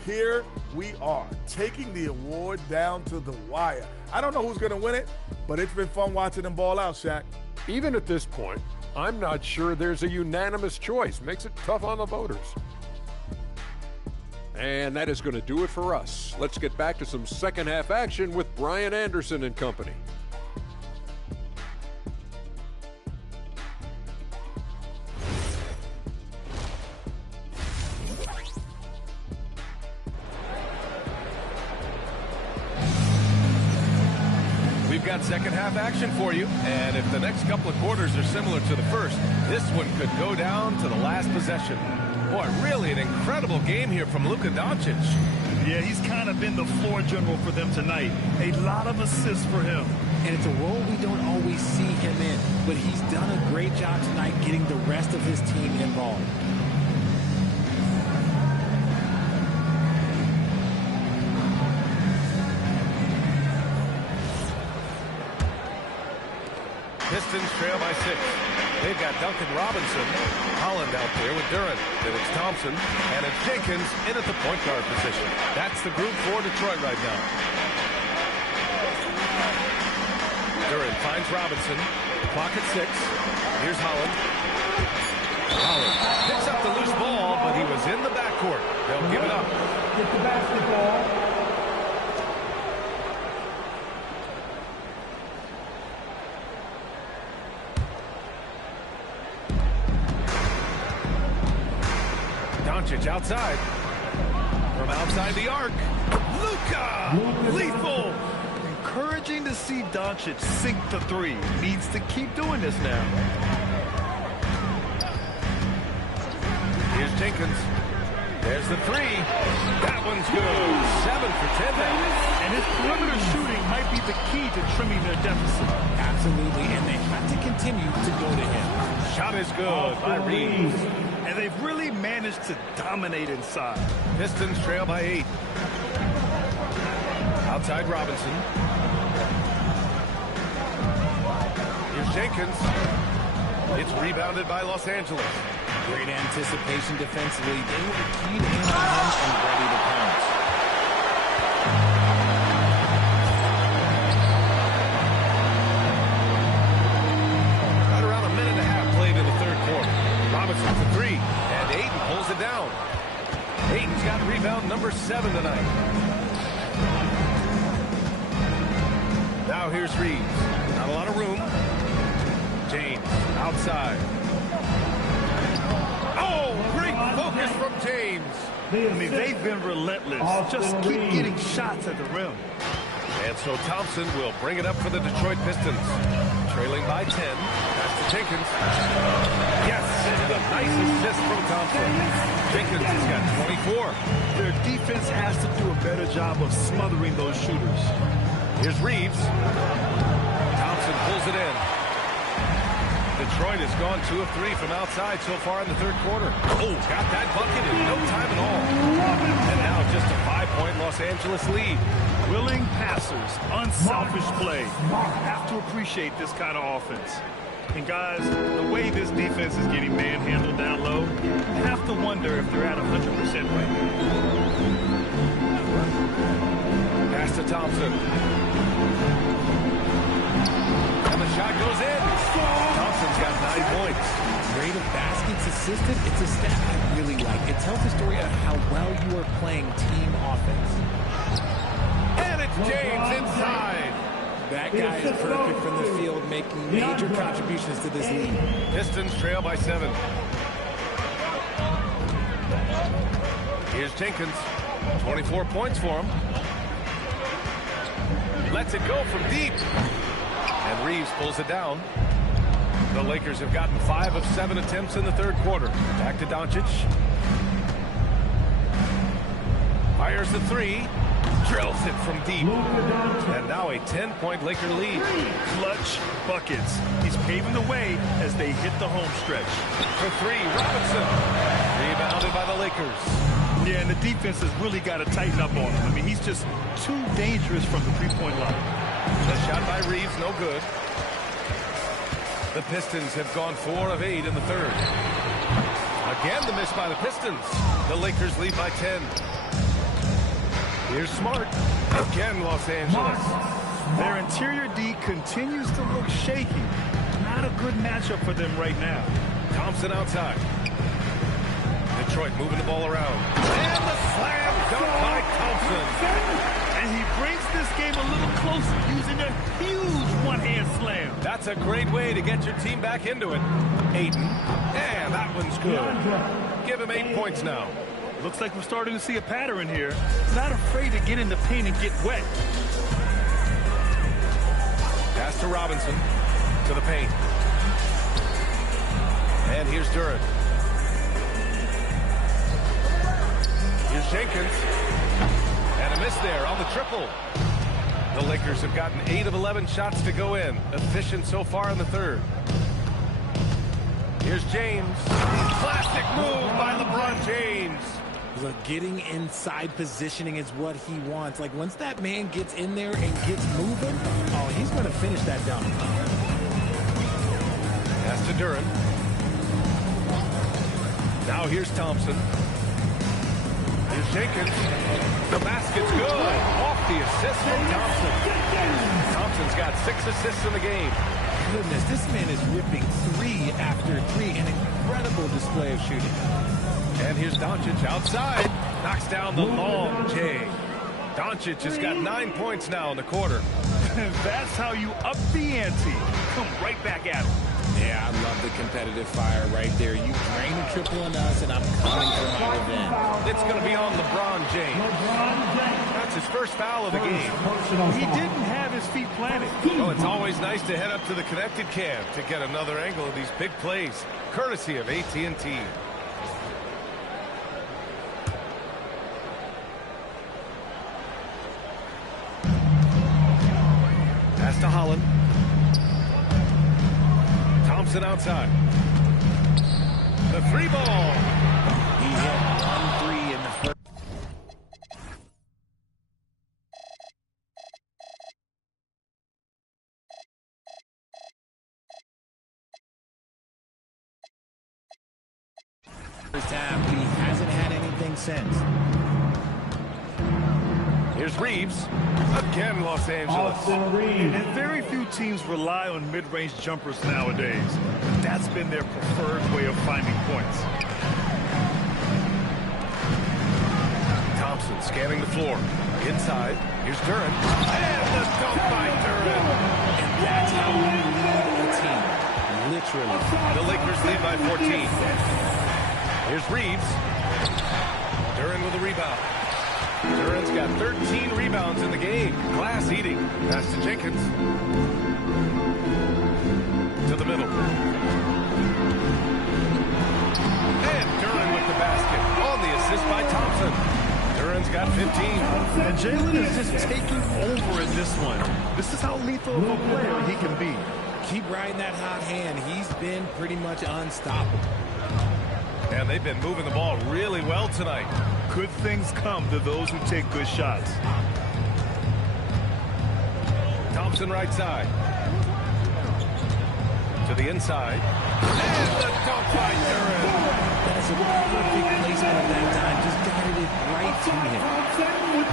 Here we are, taking the award down to the wire. I don't know who's going to win it, but it's been fun watching them ball out, Shaq. Even at this point, I'm not sure there's a unanimous choice. Makes it tough on the voters. And that is going to do it for us. Let's get back to some second half action with Brian Anderson and company. We've got second half action for you, and if the next couple of quarters are similar to the first, this one could go down to the last possession. Boy, really an incredible game here from Luka Doncic. Yeah, he's kind of been the floor general for them tonight. A lot of assists for him. And it's a role we don't always see him in, but he's done a great job tonight getting the rest of his team involved. Pistons trail by 6. They've got Duncan Robinson, Holland out there with Duran. Then it's Thompson, and it's Jenkins in at the point guard position. That's the group for Detroit right now. Duran finds Robinson. Clock at 6. Here's Holland. Holland picks up the loose ball, but he was in the backcourt. They'll give it up. Get the basketball. Doncic outside. From outside the arc. Luka! Lethal! Encouraging to see Doncic sink the 3. Needs to keep doing this now. Here's Jenkins. There's the 3. That one's good. 7 for 10 now. And his perimeter shooting might be the key to trimming their deficit. Absolutely, and they have to continue to go to him. Shot is good by Reeves. And they've really managed to dominate inside. Pistons trail by 8. Outside Robinson. Here's Jenkins. It's rebounded by Los Angeles. Great anticipation defensively. They were keyed in on him and ready to pounce. 7 tonight. Now here's Reeves. Not a lot of room. James outside. Oh, great focus from James. I mean, they've been relentless. Just keep getting shots at the rim. And so Thompson will bring it up for the Detroit Pistons. Trailing by 10. Pass to Jenkins. Yes, and a nice assist from Thompson. Jenkins has got 24. Their defense has to do a better job of smothering those shooters. Here's Reeves. Thompson pulls it in. Detroit has gone 2 of 3 from outside so far in the third quarter. Oh, got that bucket in no time at all. And now just a 5-point Los Angeles lead. Willing passers, unselfish play. Have to appreciate this kind of offense. And guys, the way this defense is getting manhandled down low, you have to wonder if they're at 100% right now. Pass to Thompson. And the shot goes in. Thompson's got 9 points. Rate of baskets assisted, it's a stat I really like. It tells the story of how well you are playing team offense. And it's James inside. That guy is perfect from the field, making major contributions to this lead. Pistons trail by 7. Here's Jenkins. 24 points for him. Lets it go from deep. And Reeves pulls it down. The Lakers have gotten 5 of 7 attempts in the third quarter. Back to Doncic. Fires the 3. Drills it from deep. And now a 10-point Laker lead. Clutch buckets. He's paving the way as they hit the home stretch. For 3, Robinson. Rebounded by the Lakers. Yeah, and the defense has really got to tighten up on him. I mean, he's just too dangerous from the three-point line. The shot by Reeves, no good. The Pistons have gone 4 of 8 in the third. Again, the miss by the Pistons. The Lakers lead by 10. Here's Smart. Again, Los Angeles. Their interior D continues to look shaky. Not a good matchup for them right now. Thompson outside. Detroit moving the ball around. And the slam dunk by Thompson. And he brings this game a little closer using a huge one-hand slam. That's a great way to get your team back into it. Ayton. And that one's good. Give him 8 points now. Looks like we're starting to see a pattern here. Not afraid to get in the paint and get wet. Pass to Robinson. To the paint. And here's Durant. Here's Jenkins. And a miss there on the triple. The Lakers have gotten 8 of 11 shots to go in. Efficient so far in the third. Here's James. Classic move by LeBron James. Look, getting inside positioning is what he wants. Like, once that man gets in there and gets moving, oh, he's going to finish that dunk. Pass to Durant. Now here's Thompson. Here's Jenkins. The basket's good. Off the assist from Thompson. Thompson's got 6 assists in the game. Goodness, this man is ripping 3 after 3. An incredible display of shooting. And here's Doncic outside. Knocks down the long J. Doncic has got 9 points now in the quarter. That's how you up the ante. Come right back at him. Yeah, I love the competitive fire right there. You drain a triple on us, and I'm coming for my revenge. It's going to be on LeBron James. That's his first foul of the game. He didn't have his feet planted. Well, it's always nice to head up to the connected cam to get another angle of these big plays, courtesy of AT&T. Pass to Holland. Thompson outside. The 3 ball. He hit 1-3 in the first. First half, but he hasn't had anything since. Here's Reeves. Again, Los Angeles. And very few teams rely on mid-range jumpers nowadays. That's been their preferred way of finding points. Thompson scanning the floor. Inside, here's Duran. And the dunk by Duran. And that's how you lead a team. Literally. The Lakers lead by 14. Here's Reeves. Duran with a rebound. Duran's got 13 rebounds in the game. Glass eating. Pass to Jenkins. To the middle. And Duran with the basket. On the assist by Thompson. Duran's got 15. And Jalen is just taking over in this one. This is how lethal of a player he can be. Keep riding that hot hand. He's been pretty much unstoppable. And they've been moving the ball really well tonight. Good things come to those who take good shots. Thompson right side. To the inside. And the dunk by Duran. That's a perfect placement at that time. Just guided it right to him.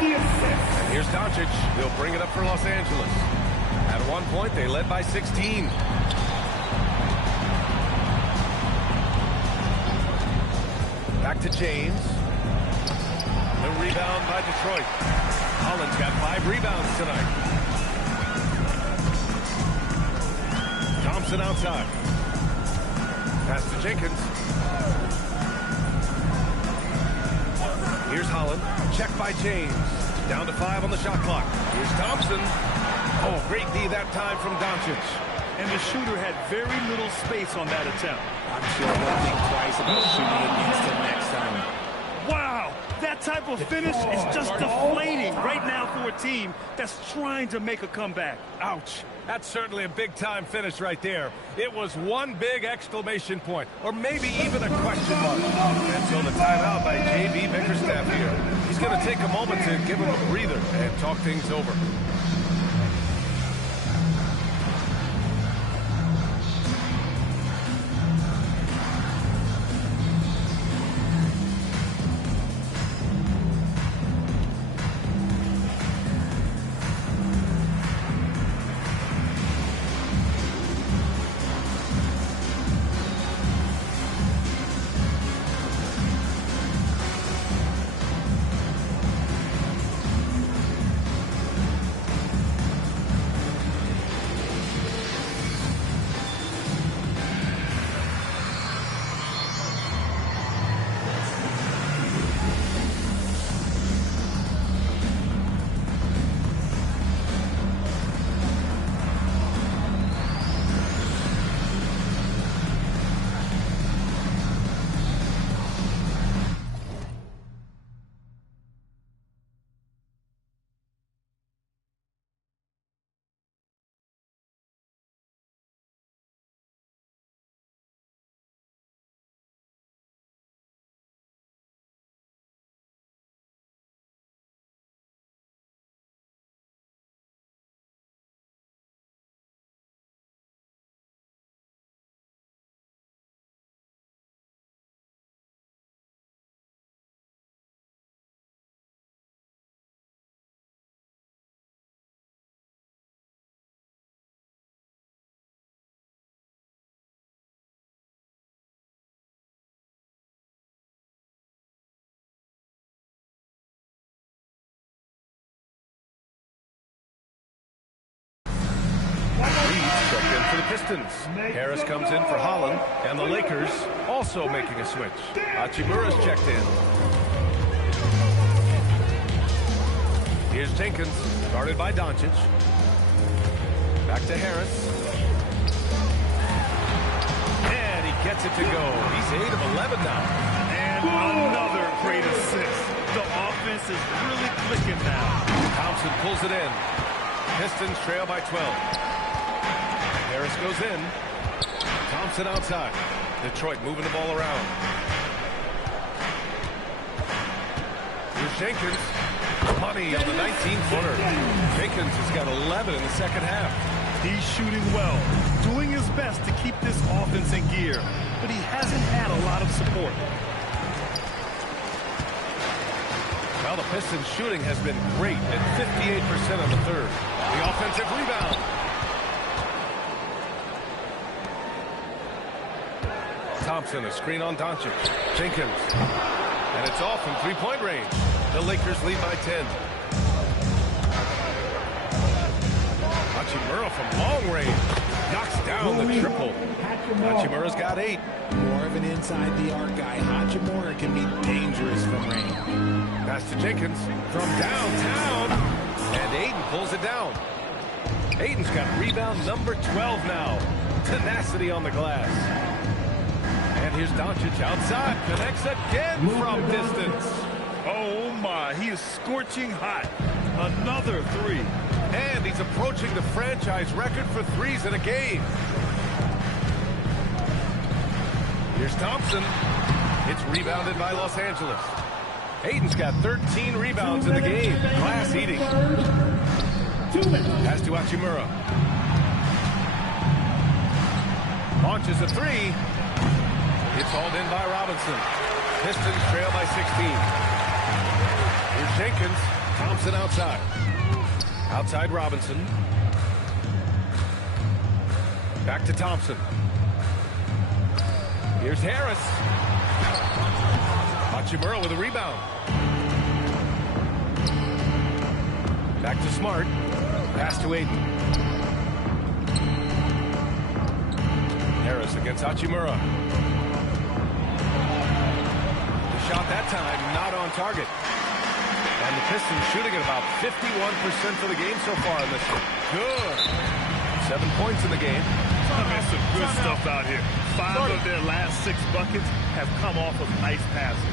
And here's Doncic. He'll bring it up for Los Angeles. At one point, they led by 16. Back to James. The rebound by Detroit. Holland's got 5 rebounds tonight. Thompson outside. Pass to Jenkins. Here's Holland. Check by James. Down to 5 on the shot clock. Here's Thompson. Oh, great D that time from Doncic. And the shooter had very little space on that attempt. I'm sure he'll think twice about shooting against him next time. Wow, that type of finish is just deflating right now for a team that's trying to make a comeback. Ouch. That's certainly a big-time finish right there. It was one big exclamation point, or maybe even a question mark. And so the timeout by J.B. Bickerstaff here. He's going to take a moment to give him a breather and talk things over. Reeves checked in for the Pistons. Harris comes in for Holland, and the Lakers also making a switch. Hachimura's checked in. Here's Jenkins, guarded by Doncic. Back to Harris. And he gets it to go. He's 8 of 11 now. And another great assist. The offense is really clicking now. Thompson pulls it in. Pistons trail by 12. Harris goes in. Thompson outside. Detroit moving the ball around. Here's Jenkins. Money on the 19-footer. Jenkins has got 11 in the second half. He's shooting well, doing his best to keep this offense in gear, but he hasn't had a lot of support. Well, the Pistons shooting has been great at 58% on the third. The offensive rebound. Thompson, a screen on Doncic. Jenkins. And it's off from three-point range. The Lakers lead by 10. Hachimura from long range knocks down the triple. Hachimura's got 8. More of an inside the arc guy. Hachimura can be dangerous from range. Pass to Jenkins from downtown, and Aiden pulls it down. Aiden's got rebound number 12 now. Tenacity on the glass. And here's Doncic outside, connects again from distance. Oh my, he is scorching hot. Another 3. And he's approaching the franchise record for threes in a game. Here's Thompson. It's rebounded by Los Angeles. Aiden's got 13 rebounds in the game. Glass eating. Pass to Hachimura. Launches a 3. It's hauled in by Robinson. Pistons trail by 16. Here's Jenkins. Thompson outside. Outside Robinson. Back to Thompson. Here's Harris. Hachimura with a rebound. Back to Smart. Pass to Aiden. Harris against Hachimura. The shot that time not on target. And the Pistons shooting at about 51% for the game so far in this one. Good. 7 points in the game. There's some good stuff out here. 5 of their last 6 buckets have come off of nice passes.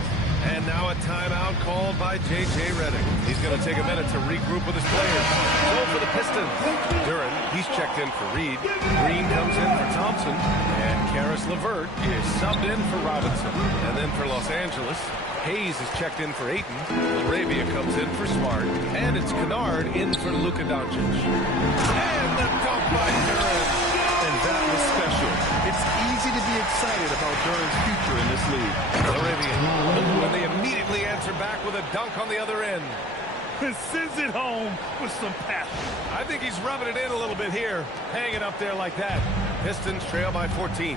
And now a timeout called by J.J. Redick. He's going to take a minute to regroup with his players. So for the Pistons, Duran, he's checked in for Reed. Green comes in for Thompson. And Karis LeVert is subbed in for Robinson. And then for Los Angeles, Hayes is checked in for Ayton. Arabia comes in for Smart. And it's Kennard in for Luka Doncic. And the dunk by Duran. And that was special. It's easy to be excited about Duran's future in this league. Arabia, when they immediately answer back with a dunk on the other end. And sends it home with some passion. I think he's rubbing it in a little bit here. Hanging up there like that. Pistons trail by 14.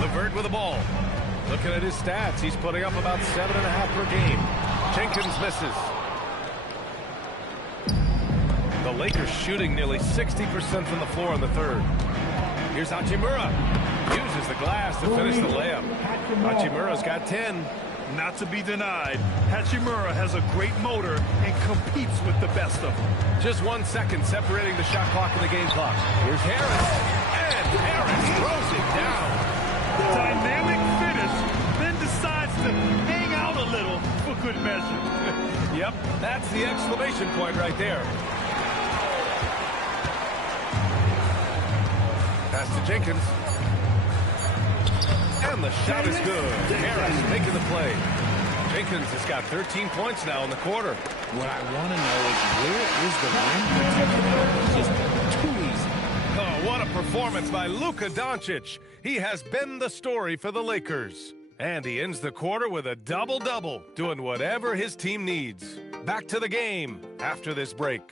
LeVert with the ball. Looking at his stats, he's putting up about 7.5 per game. Jenkins misses. The Lakers shooting nearly 60% from the floor in the third. Here's Hachimura. Uses the glass to finish the layup. Hachimura's got 10. Not to be denied, Hachimura has a great motor and competes with the best of them. Just 1 second separating the shot clock and the game clock. Here's Harris. And Harris throws it down. Dynamic finish, then decides to hang out a little for good measure. Yep, that's the exclamation point right there. Pass to Jenkins. And the shot is good. Harris making the play. Jenkins has got 13 points now in the quarter. What I want to know is where is the rim protection? It's just too easy. Oh, what a performance by Luka Doncic. He has been the story for the Lakers. And he ends the quarter with a double-double, doing whatever his team needs. Back to the game after this break.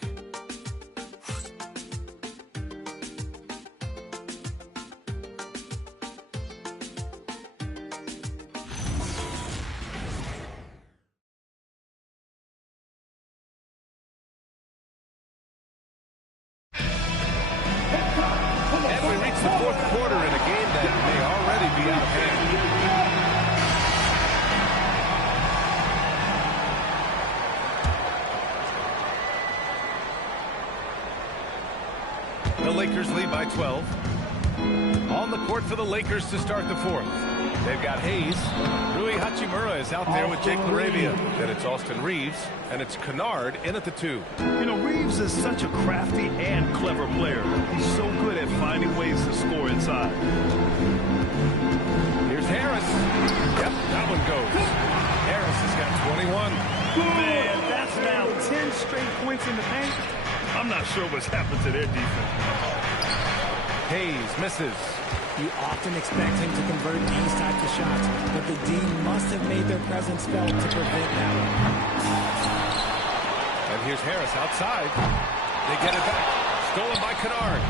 The Lakers lead by 12. On the court for the Lakers to start the fourth. They've got Hayes. Rui Hachimura is out there with Jake LaRavia. Then it's Austin Reeves, and it's Kennard in at the 2. You know, Reeves is such a crafty and clever player. He's so good at finding ways to score inside. Here's Harris. Yep, that one goes. Harris has got 21. Man, that's now 10 straight points in the paint. I'm not sure what's happened to their defense. Hayes misses. You often expect him to convert these types of shots, but the D must have made their presence felt to prevent that one. And here's Harris outside. They get it back. Stolen by Kennard.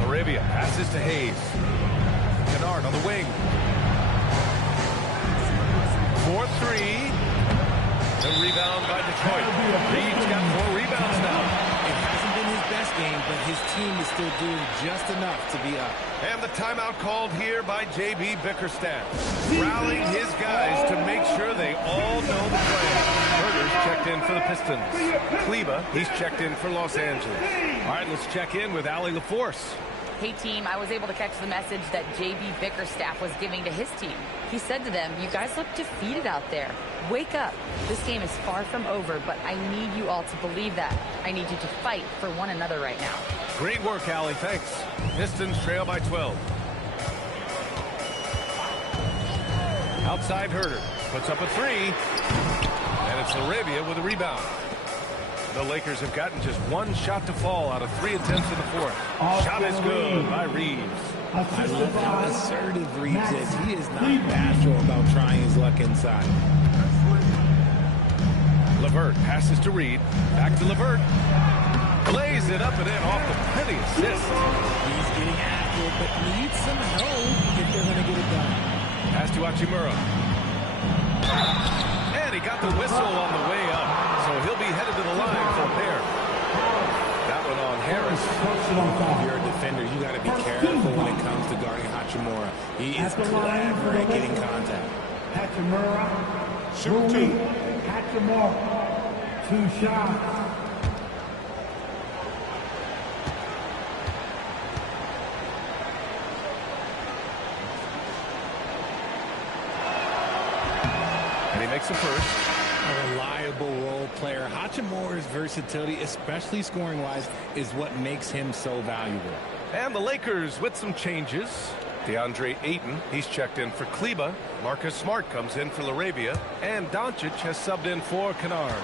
LaRavia passes to Hayes. Kennard on the wing. 4-3. The rebound by Detroit. Reed's got 4 rebounds now. It hasn't been his best game, but his team is still doing just enough to be up. And the timeout called here by J.B. Bickerstaff. Rallying his guys to make sure they all know the play. Herder's checked in for the Pistons. Kleba, he's checked in for Los Angeles. All right, let's check in with Allie LaForce. Hey, team, I was able to catch the message that J.B. Bickerstaff was giving to his team. He said to them, you guys look defeated out there. Wake up. This game is far from over, but I need you all to believe that. I need you to fight for one another right now. Great work, Allie. Thanks. Pistons trail by 12. Outside Herder. Puts up a 3. And it's Arabia with a rebound. The Lakers have gotten just 1 shot to fall out of 3 attempts in the fourth. Shot is good by Reeves. I love how assertive Reeves is. He is not bashful about trying his luck inside. LeVert passes to Reed. Back to LeVert. Lays it up and in off the pretty assist. He's getting after it, but needs some help if they're going to get it done. Pass to Hachimura. And he got the whistle on the way up. So he'll be headed to the line for a pair. That one on Harris. If you're a defender, you got to be careful when it comes to guarding Hachimura. He is clever at getting contact. Hachimura. Shoot 2. Hachimura. 2 shots. And he makes the first. A reliable role player. Hachimura's versatility, especially scoring-wise, is what makes him so valuable. And the Lakers with some changes. DeAndre Ayton, he's checked in for Kleba. Marcus Smart comes in for LaRavia. And Doncic has subbed in for Kennard.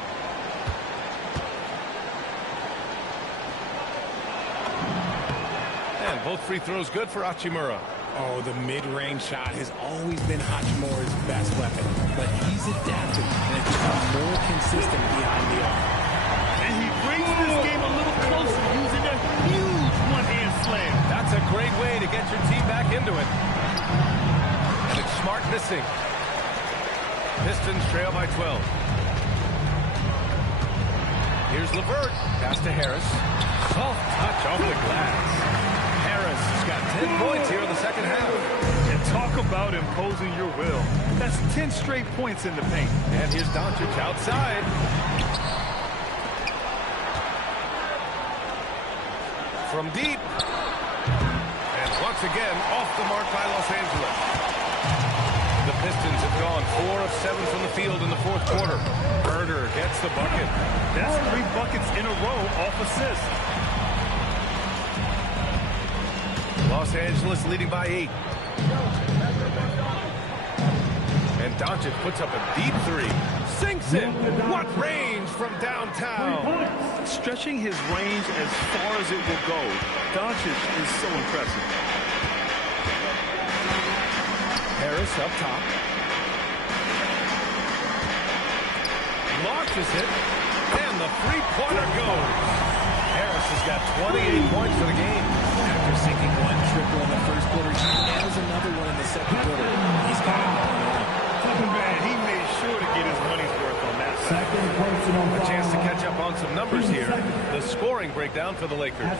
And both free throws good for Hachimura. Oh, the mid-range shot has always been Hachimura's best weapon, but he's adapted and has become more consistent behind the arc. And he brings this game a little closer using a huge one-hand slam. That's a great way to get your team back into it. And it's Smart missing. Pistons trail by 12. Here's LeVert. Pass to Harris. Soft touch off the glass. Harris has got 10 points here in the second half. And talk about imposing your will. That's 10 straight points in the paint. And here's Doncic outside. From deep. And once again, off the mark by Los Angeles. The Pistons have gone 4 of 7 from the field in the fourth quarter. Herder gets the bucket. That's 3 buckets in a row off assists. Los Angeles leading by 8. And Doncic puts up a deep 3. Sinks it. What range from downtown. Stretching his range as far as it will go. Doncic is so impressive. Harris up top. Launches it. And the three-pointer goes. Harris has got 28 points for the game. After sinking 1 triple in the first quarter, he nails another one in the second quarter. He's got it going on. Man, he made sure to get his money's worth on that side. A chance to catch up on some numbers here. The scoring breakdown for the Lakers.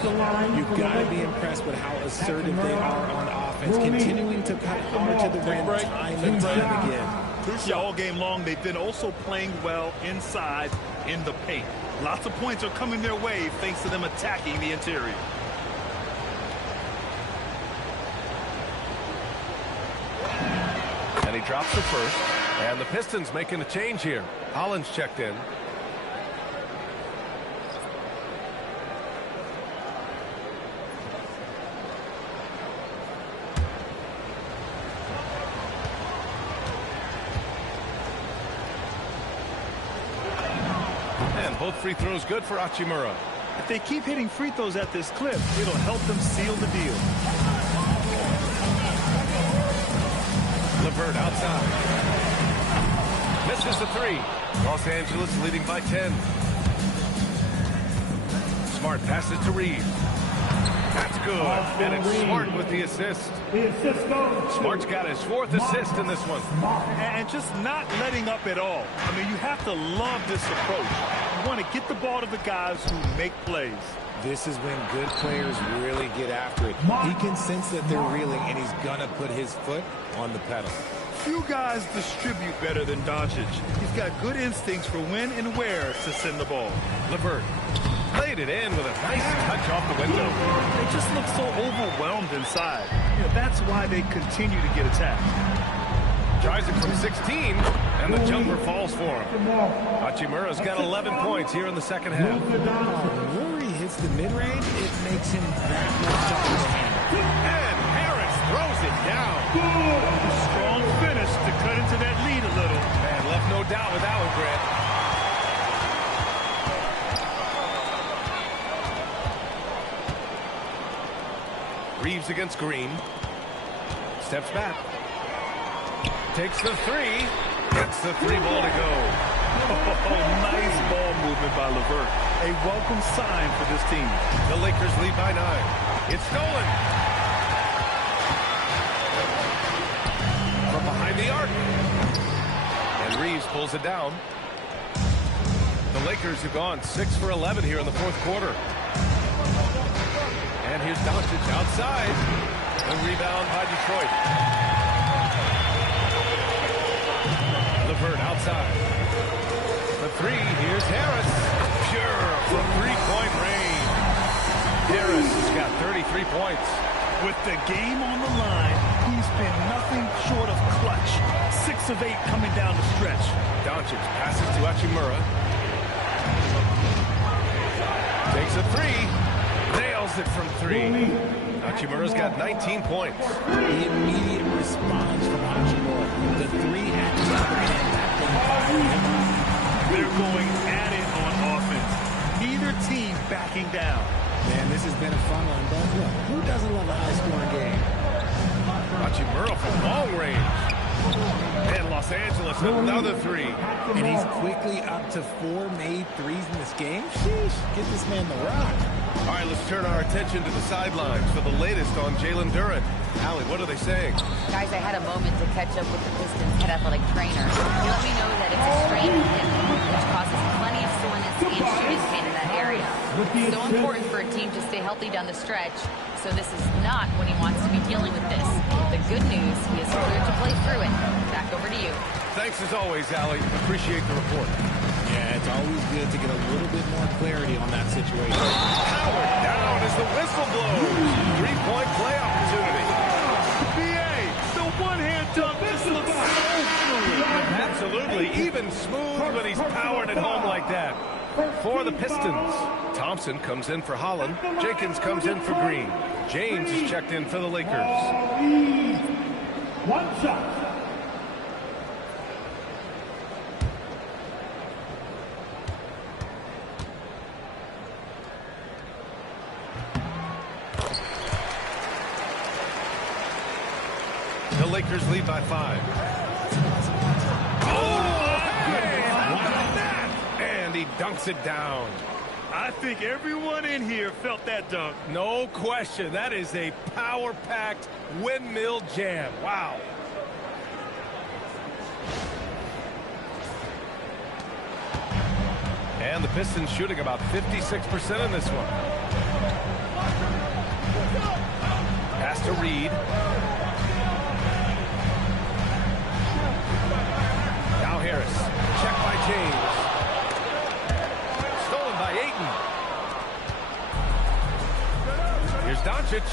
You've got to be impressed with how assertive they are on offense, continuing to cut hard to the rim time and time again. Yeah, all game long, they've been also playing well inside in the paint. Lots of points are coming their way thanks to them attacking the interior. And he drops the first. And the Pistons making a change here. Hollins checked in. And both free throws good for Hachimura. If they keep hitting free throws at this clip, it'll help them seal the deal. LeVert outside. Misses the 3. Los Angeles leading by 10. Smart passes to Reed. That's good. And it's Smart with the assist. The assist goes to Smart's got his 4th assist in this one. And just not letting up at all. I mean, you have to love this approach. You want to get the ball to the guys who make plays. This is when good players really get after it. He can sense that they're reeling, and he's going to put his foot on the pedal. Few guys distribute better than Doncic. He's got good instincts for when and where to send the ball. LeVert played it in with a nice touch off the window. They just look so overwhelmed inside. You know, that's why they continue to get attacked. Tries it from 16, and the jumper falls for him. Hachimura's got 11 points here in the second half. When Rory hits the mid-range, it makes him that much tougher to handle. And Harris throws it down. Strong finish to cut into that lead a little. And left no doubt with that one, Grant. Reeves against Green. Steps back. Takes the 3. Gets the 3 ball to go. Oh, nice ball movement by LeVert. A welcome sign for this team. The Lakers lead by 9. It's stolen. From behind the arc. And Reeves pulls it down. The Lakers have gone 6 for 11 here in the 4th quarter. And here's Doncic outside. The rebound by Detroit. LeVert outside. The 3, here's Harris. Pure from 3-point range. Harris has got 33 points. With the game on the line, he's been nothing short of clutch. 6 of 8 coming down the stretch. Doncic passes to Hachimura. Takes a 3. Nails it from 3. Hachimura's got 19 points. The immediate response from Hachimura. The 3 at the other end. That thing fired him up. They're going at it on offense. Neither team backing down. Man, this has been a fun one, but look, who doesn't love a high-scoring game? Hachimura from long range. And Los Angeles, another 3. And he's quickly up to 4 made threes in this game. Sheesh, get this man the rock. All right, let's turn our attention to the sidelines for the latest on Jalen Duren. Allie, what are they saying? Guys, I had a moment to catch up with the Pistons head athletic trainer. He let me know that it's a strained hip, which causes plenty of soreness and shooting pain in that area. It's so important for a team to stay healthy down the stretch, so this is not when he wants to be dealing with this. The good news, he is cleared to play through it. Back over to you. Thanks as always, Allie. Appreciate the report. Yeah, it's always good to get a little bit more clarity on that situation. Powered down as the whistle blows. 3-point play opportunity. BA, the one-hand dunk just looks so fluid. Absolutely. Even smooth when he's powered at home like that. For the Pistons, Thompson comes in for Holland. Jenkins comes in for Green. James is checked in for the Lakers. One shot. The Lakers lead by 5. Oh, hey, how about that? And he dunks it down. I think everyone in here felt that dunk. No question. That is a power-packed windmill jam. Wow. And the Pistons shooting about 56% in this one. Pass to Reed. Now Harris. Check by James. Stolen by Ayton. Here's Doncic.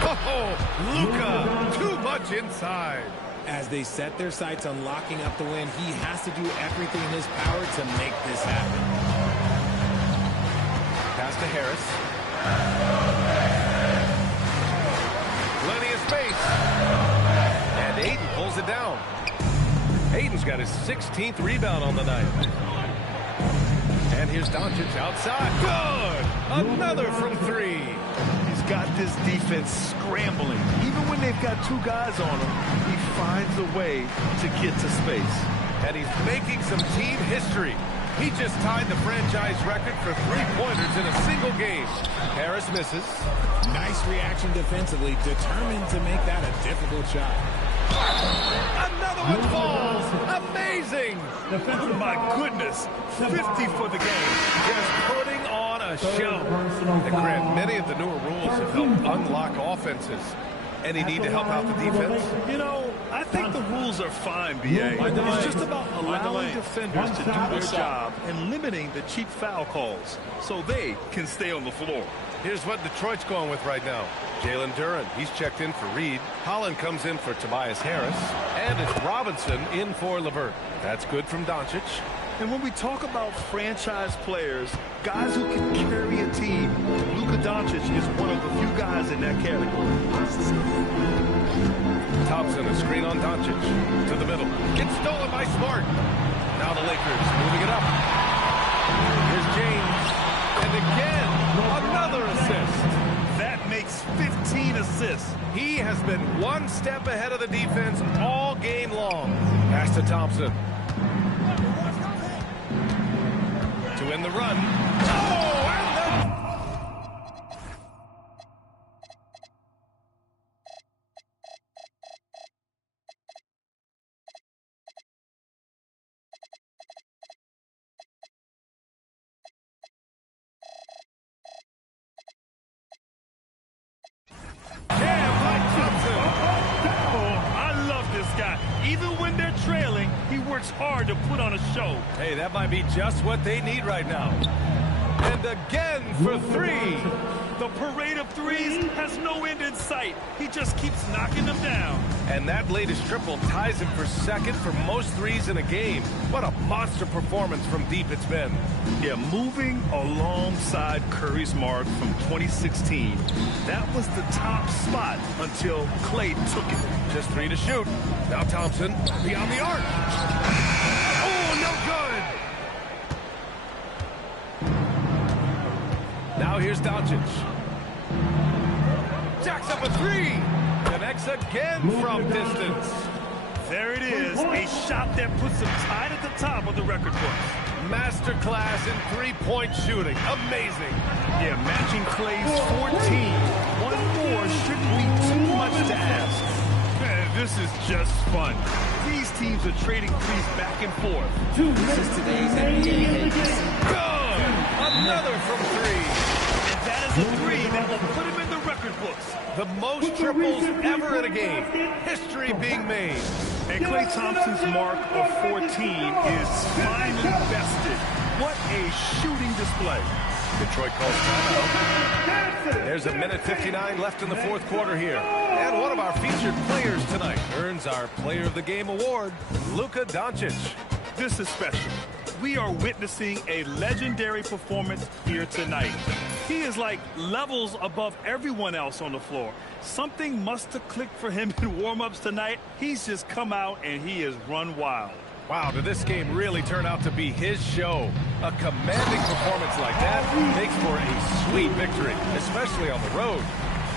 Oh, Luka. Too much inside. As they set their sights on locking up the win, he has to do everything in his power to make this happen. Pass to Harris. Plenty of space. And Ayton pulls it down. Ayton's got his 16th rebound on the night. And here's Doncic outside. Good! Another from 3. He's got this defense scrambling. Even when they've got 2 guys on him, he finds a way to get to space. And he's making some team history. He just tied the franchise record for three-pointers in a single game. Harris misses. Nice reaction defensively, determined to make that a difficult shot. Another one falls. Amazing. Oh, my goodness. 50 for the game. Just putting on a show. And Grant, many of the newer rules have helped unlock offenses. Any need to help out the defense? You know, I think the rules are fine, B.A. It's just about allowing defenders to do their job and limiting the cheap foul calls so they can stay on the floor. Here's what Detroit's going with right now. Jalen Duren, he's checked in for Reed. Holland comes in for Tobias Harris. And it's Robinson in for LeVert. That's good from Doncic. And when we talk about franchise players, guys who can carry a team, Luka Doncic is one of the few guys in that category. Thompson, a screen on Doncic. To the middle. It's stolen by Smart. Now the Lakers moving it up. Here's James. And again, another assist. That makes 15 assists. He has been one step ahead of the defense all game long. Pass to Thompson. To win the run. Oh, and even when they're trailing, he works hard to put on a show. Hey, that might be just what they need right now. And again for three. The parade of threes has no end in sight. He just keeps knocking them down. And that latest triple ties him for second for most threes in a game. What a monster performance from deep it's been. Yeah, moving alongside Curry's mark from 2016. That was the top spot until Klay took it. Just three to shoot. Now Thompson beyond the arc. Oh, no good. Now here's Doncic. Jacks up a three. Connects again from distance. There it is. A shot that puts him tied at the top of the record books. Masterclass in three-point shooting. Amazing. Yeah, matching Klay's 14. One more shouldn't be too much to ask. Man, this is just fun. These teams are trading threes back and forth. This is today's NBA. Good. Another from three. And that is a three that will put him in the record books. The most triples ever in a game. History being made. And Klay Thompson's mark of 14 is finally bested. What a shooting display. Detroit calls timeout. There's a minute 59 left in the fourth quarter here. And one of our featured players tonight earns our Player of the Game award, Luka Doncic. This is special. We are witnessing a legendary performance here tonight. He is like levels above everyone else on the floor. Something must have clicked for him in warm-ups tonight. He's just come out and he has run wild. Wow, did this game really turn out to be his show? A commanding performance like that makes for a sweet victory, especially on the road.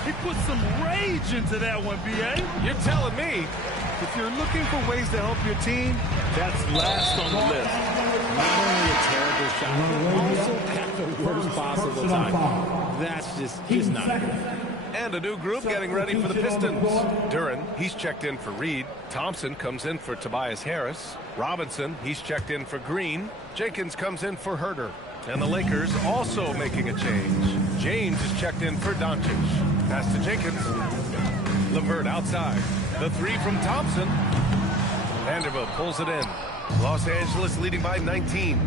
He put some rage into that one, B.A. You're telling me. If you're looking for ways to help your team, that's last on the list. Not only a terrible shot, but also at the worst possible time. That's just not good. And a new group getting ready for the Pistons. Duren, he's checked in for Reed. Thompson comes in for Tobias Harris. Robinson, he's checked in for Green. Jenkins comes in for Herter. And the Lakers also making a change. James is checked in for Doncic. Pass to Jenkins. LeVert outside. The three from Thompson. Vanderbilt pulls it in. Los Angeles leading by 19.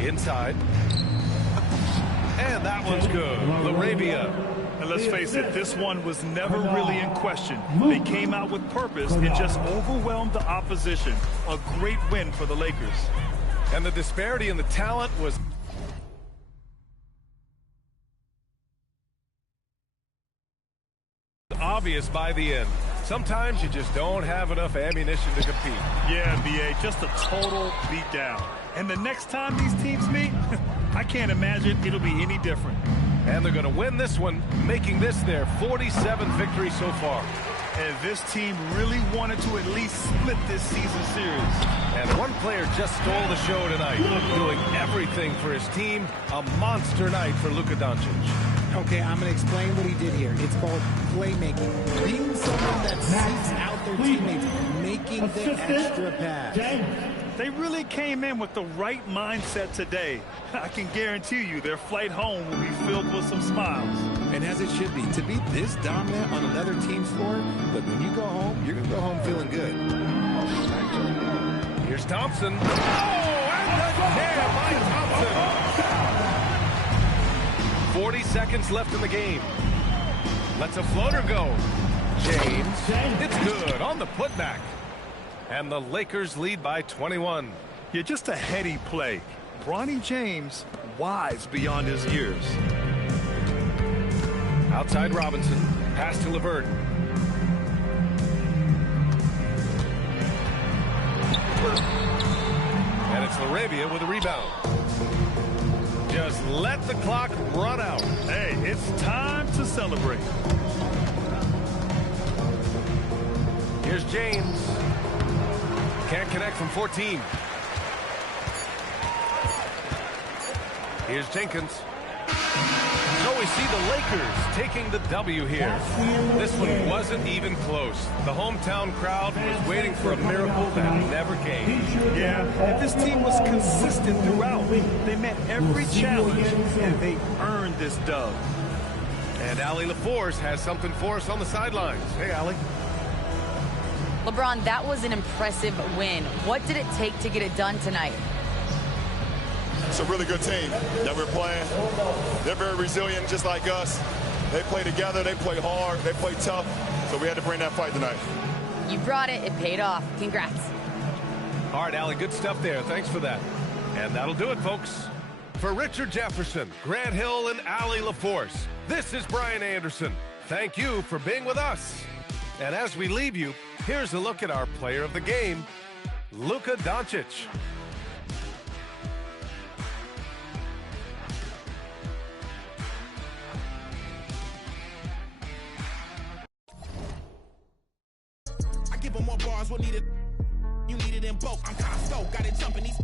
Inside. And that one's good. LaRavia. And let's face it, this one was never really in question. They came out with purpose and just overwhelmed the opposition. A great win for the Lakers. And the disparity in the talent was obvious by the end. Sometimes you just don't have enough ammunition to compete. Yeah, B.A., just a total beatdown. And the next time these teams meet, I can't imagine it'll be any different. And they're going to win this one, making this their 47th victory so far. And this team really wanted to at least split this season series. And one player just stole the show tonight, doing everything for his team. A monster night for Luka Doncic. Okay, I'm going to explain what he did here. It's called playmaking. Being someone that seeks out their teammates, making the extra pass. They really came in with the right mindset today. I can guarantee you their flight home will be filled with some smiles. And as it should be, to be this dominant on another team's floor, but when you go home, you're going to go home feeling good. Here's Thompson. Oh, and the jam by Thompson. 40 seconds left in the game. Lets a floater go. James, it's good on the putback. And the Lakers lead by 21. Yeah, just a heady play. Bronny James, wise beyond his years. Outside Robinson, pass to LeVert. And it's LaRavia with a rebound. Just let the clock run out. Hey, it's time to celebrate. Here's James. Can't connect from 14. Here's Jenkins. So we see the Lakers taking the W here. This one wasn't even close. The hometown crowd was waiting for a miracle that never came. Yeah, and this team was consistent throughout. They met every challenge, and they earned this dub. And Allie LaForce has something for us on the sidelines. Hey, Allie. LeBron, that was an impressive win. What did it take to get it done tonight? It's a really good team that we're playing. They're very resilient, just like us. They play together, they play hard, they play tough. So we had to bring that fight tonight. You brought it. It paid off. Congrats. All right, Allie, good stuff there. Thanks for that. And that'll do it, folks. For Richard Jefferson, Grant Hill, and Allie LaForce, this is Brian Anderson. Thank you for being with us. And as we leave you, here's a look at our player of the game, Luka Doncic. I give them more bars, what needed? You needed them both. I'm kinda stoked, got it jumping these.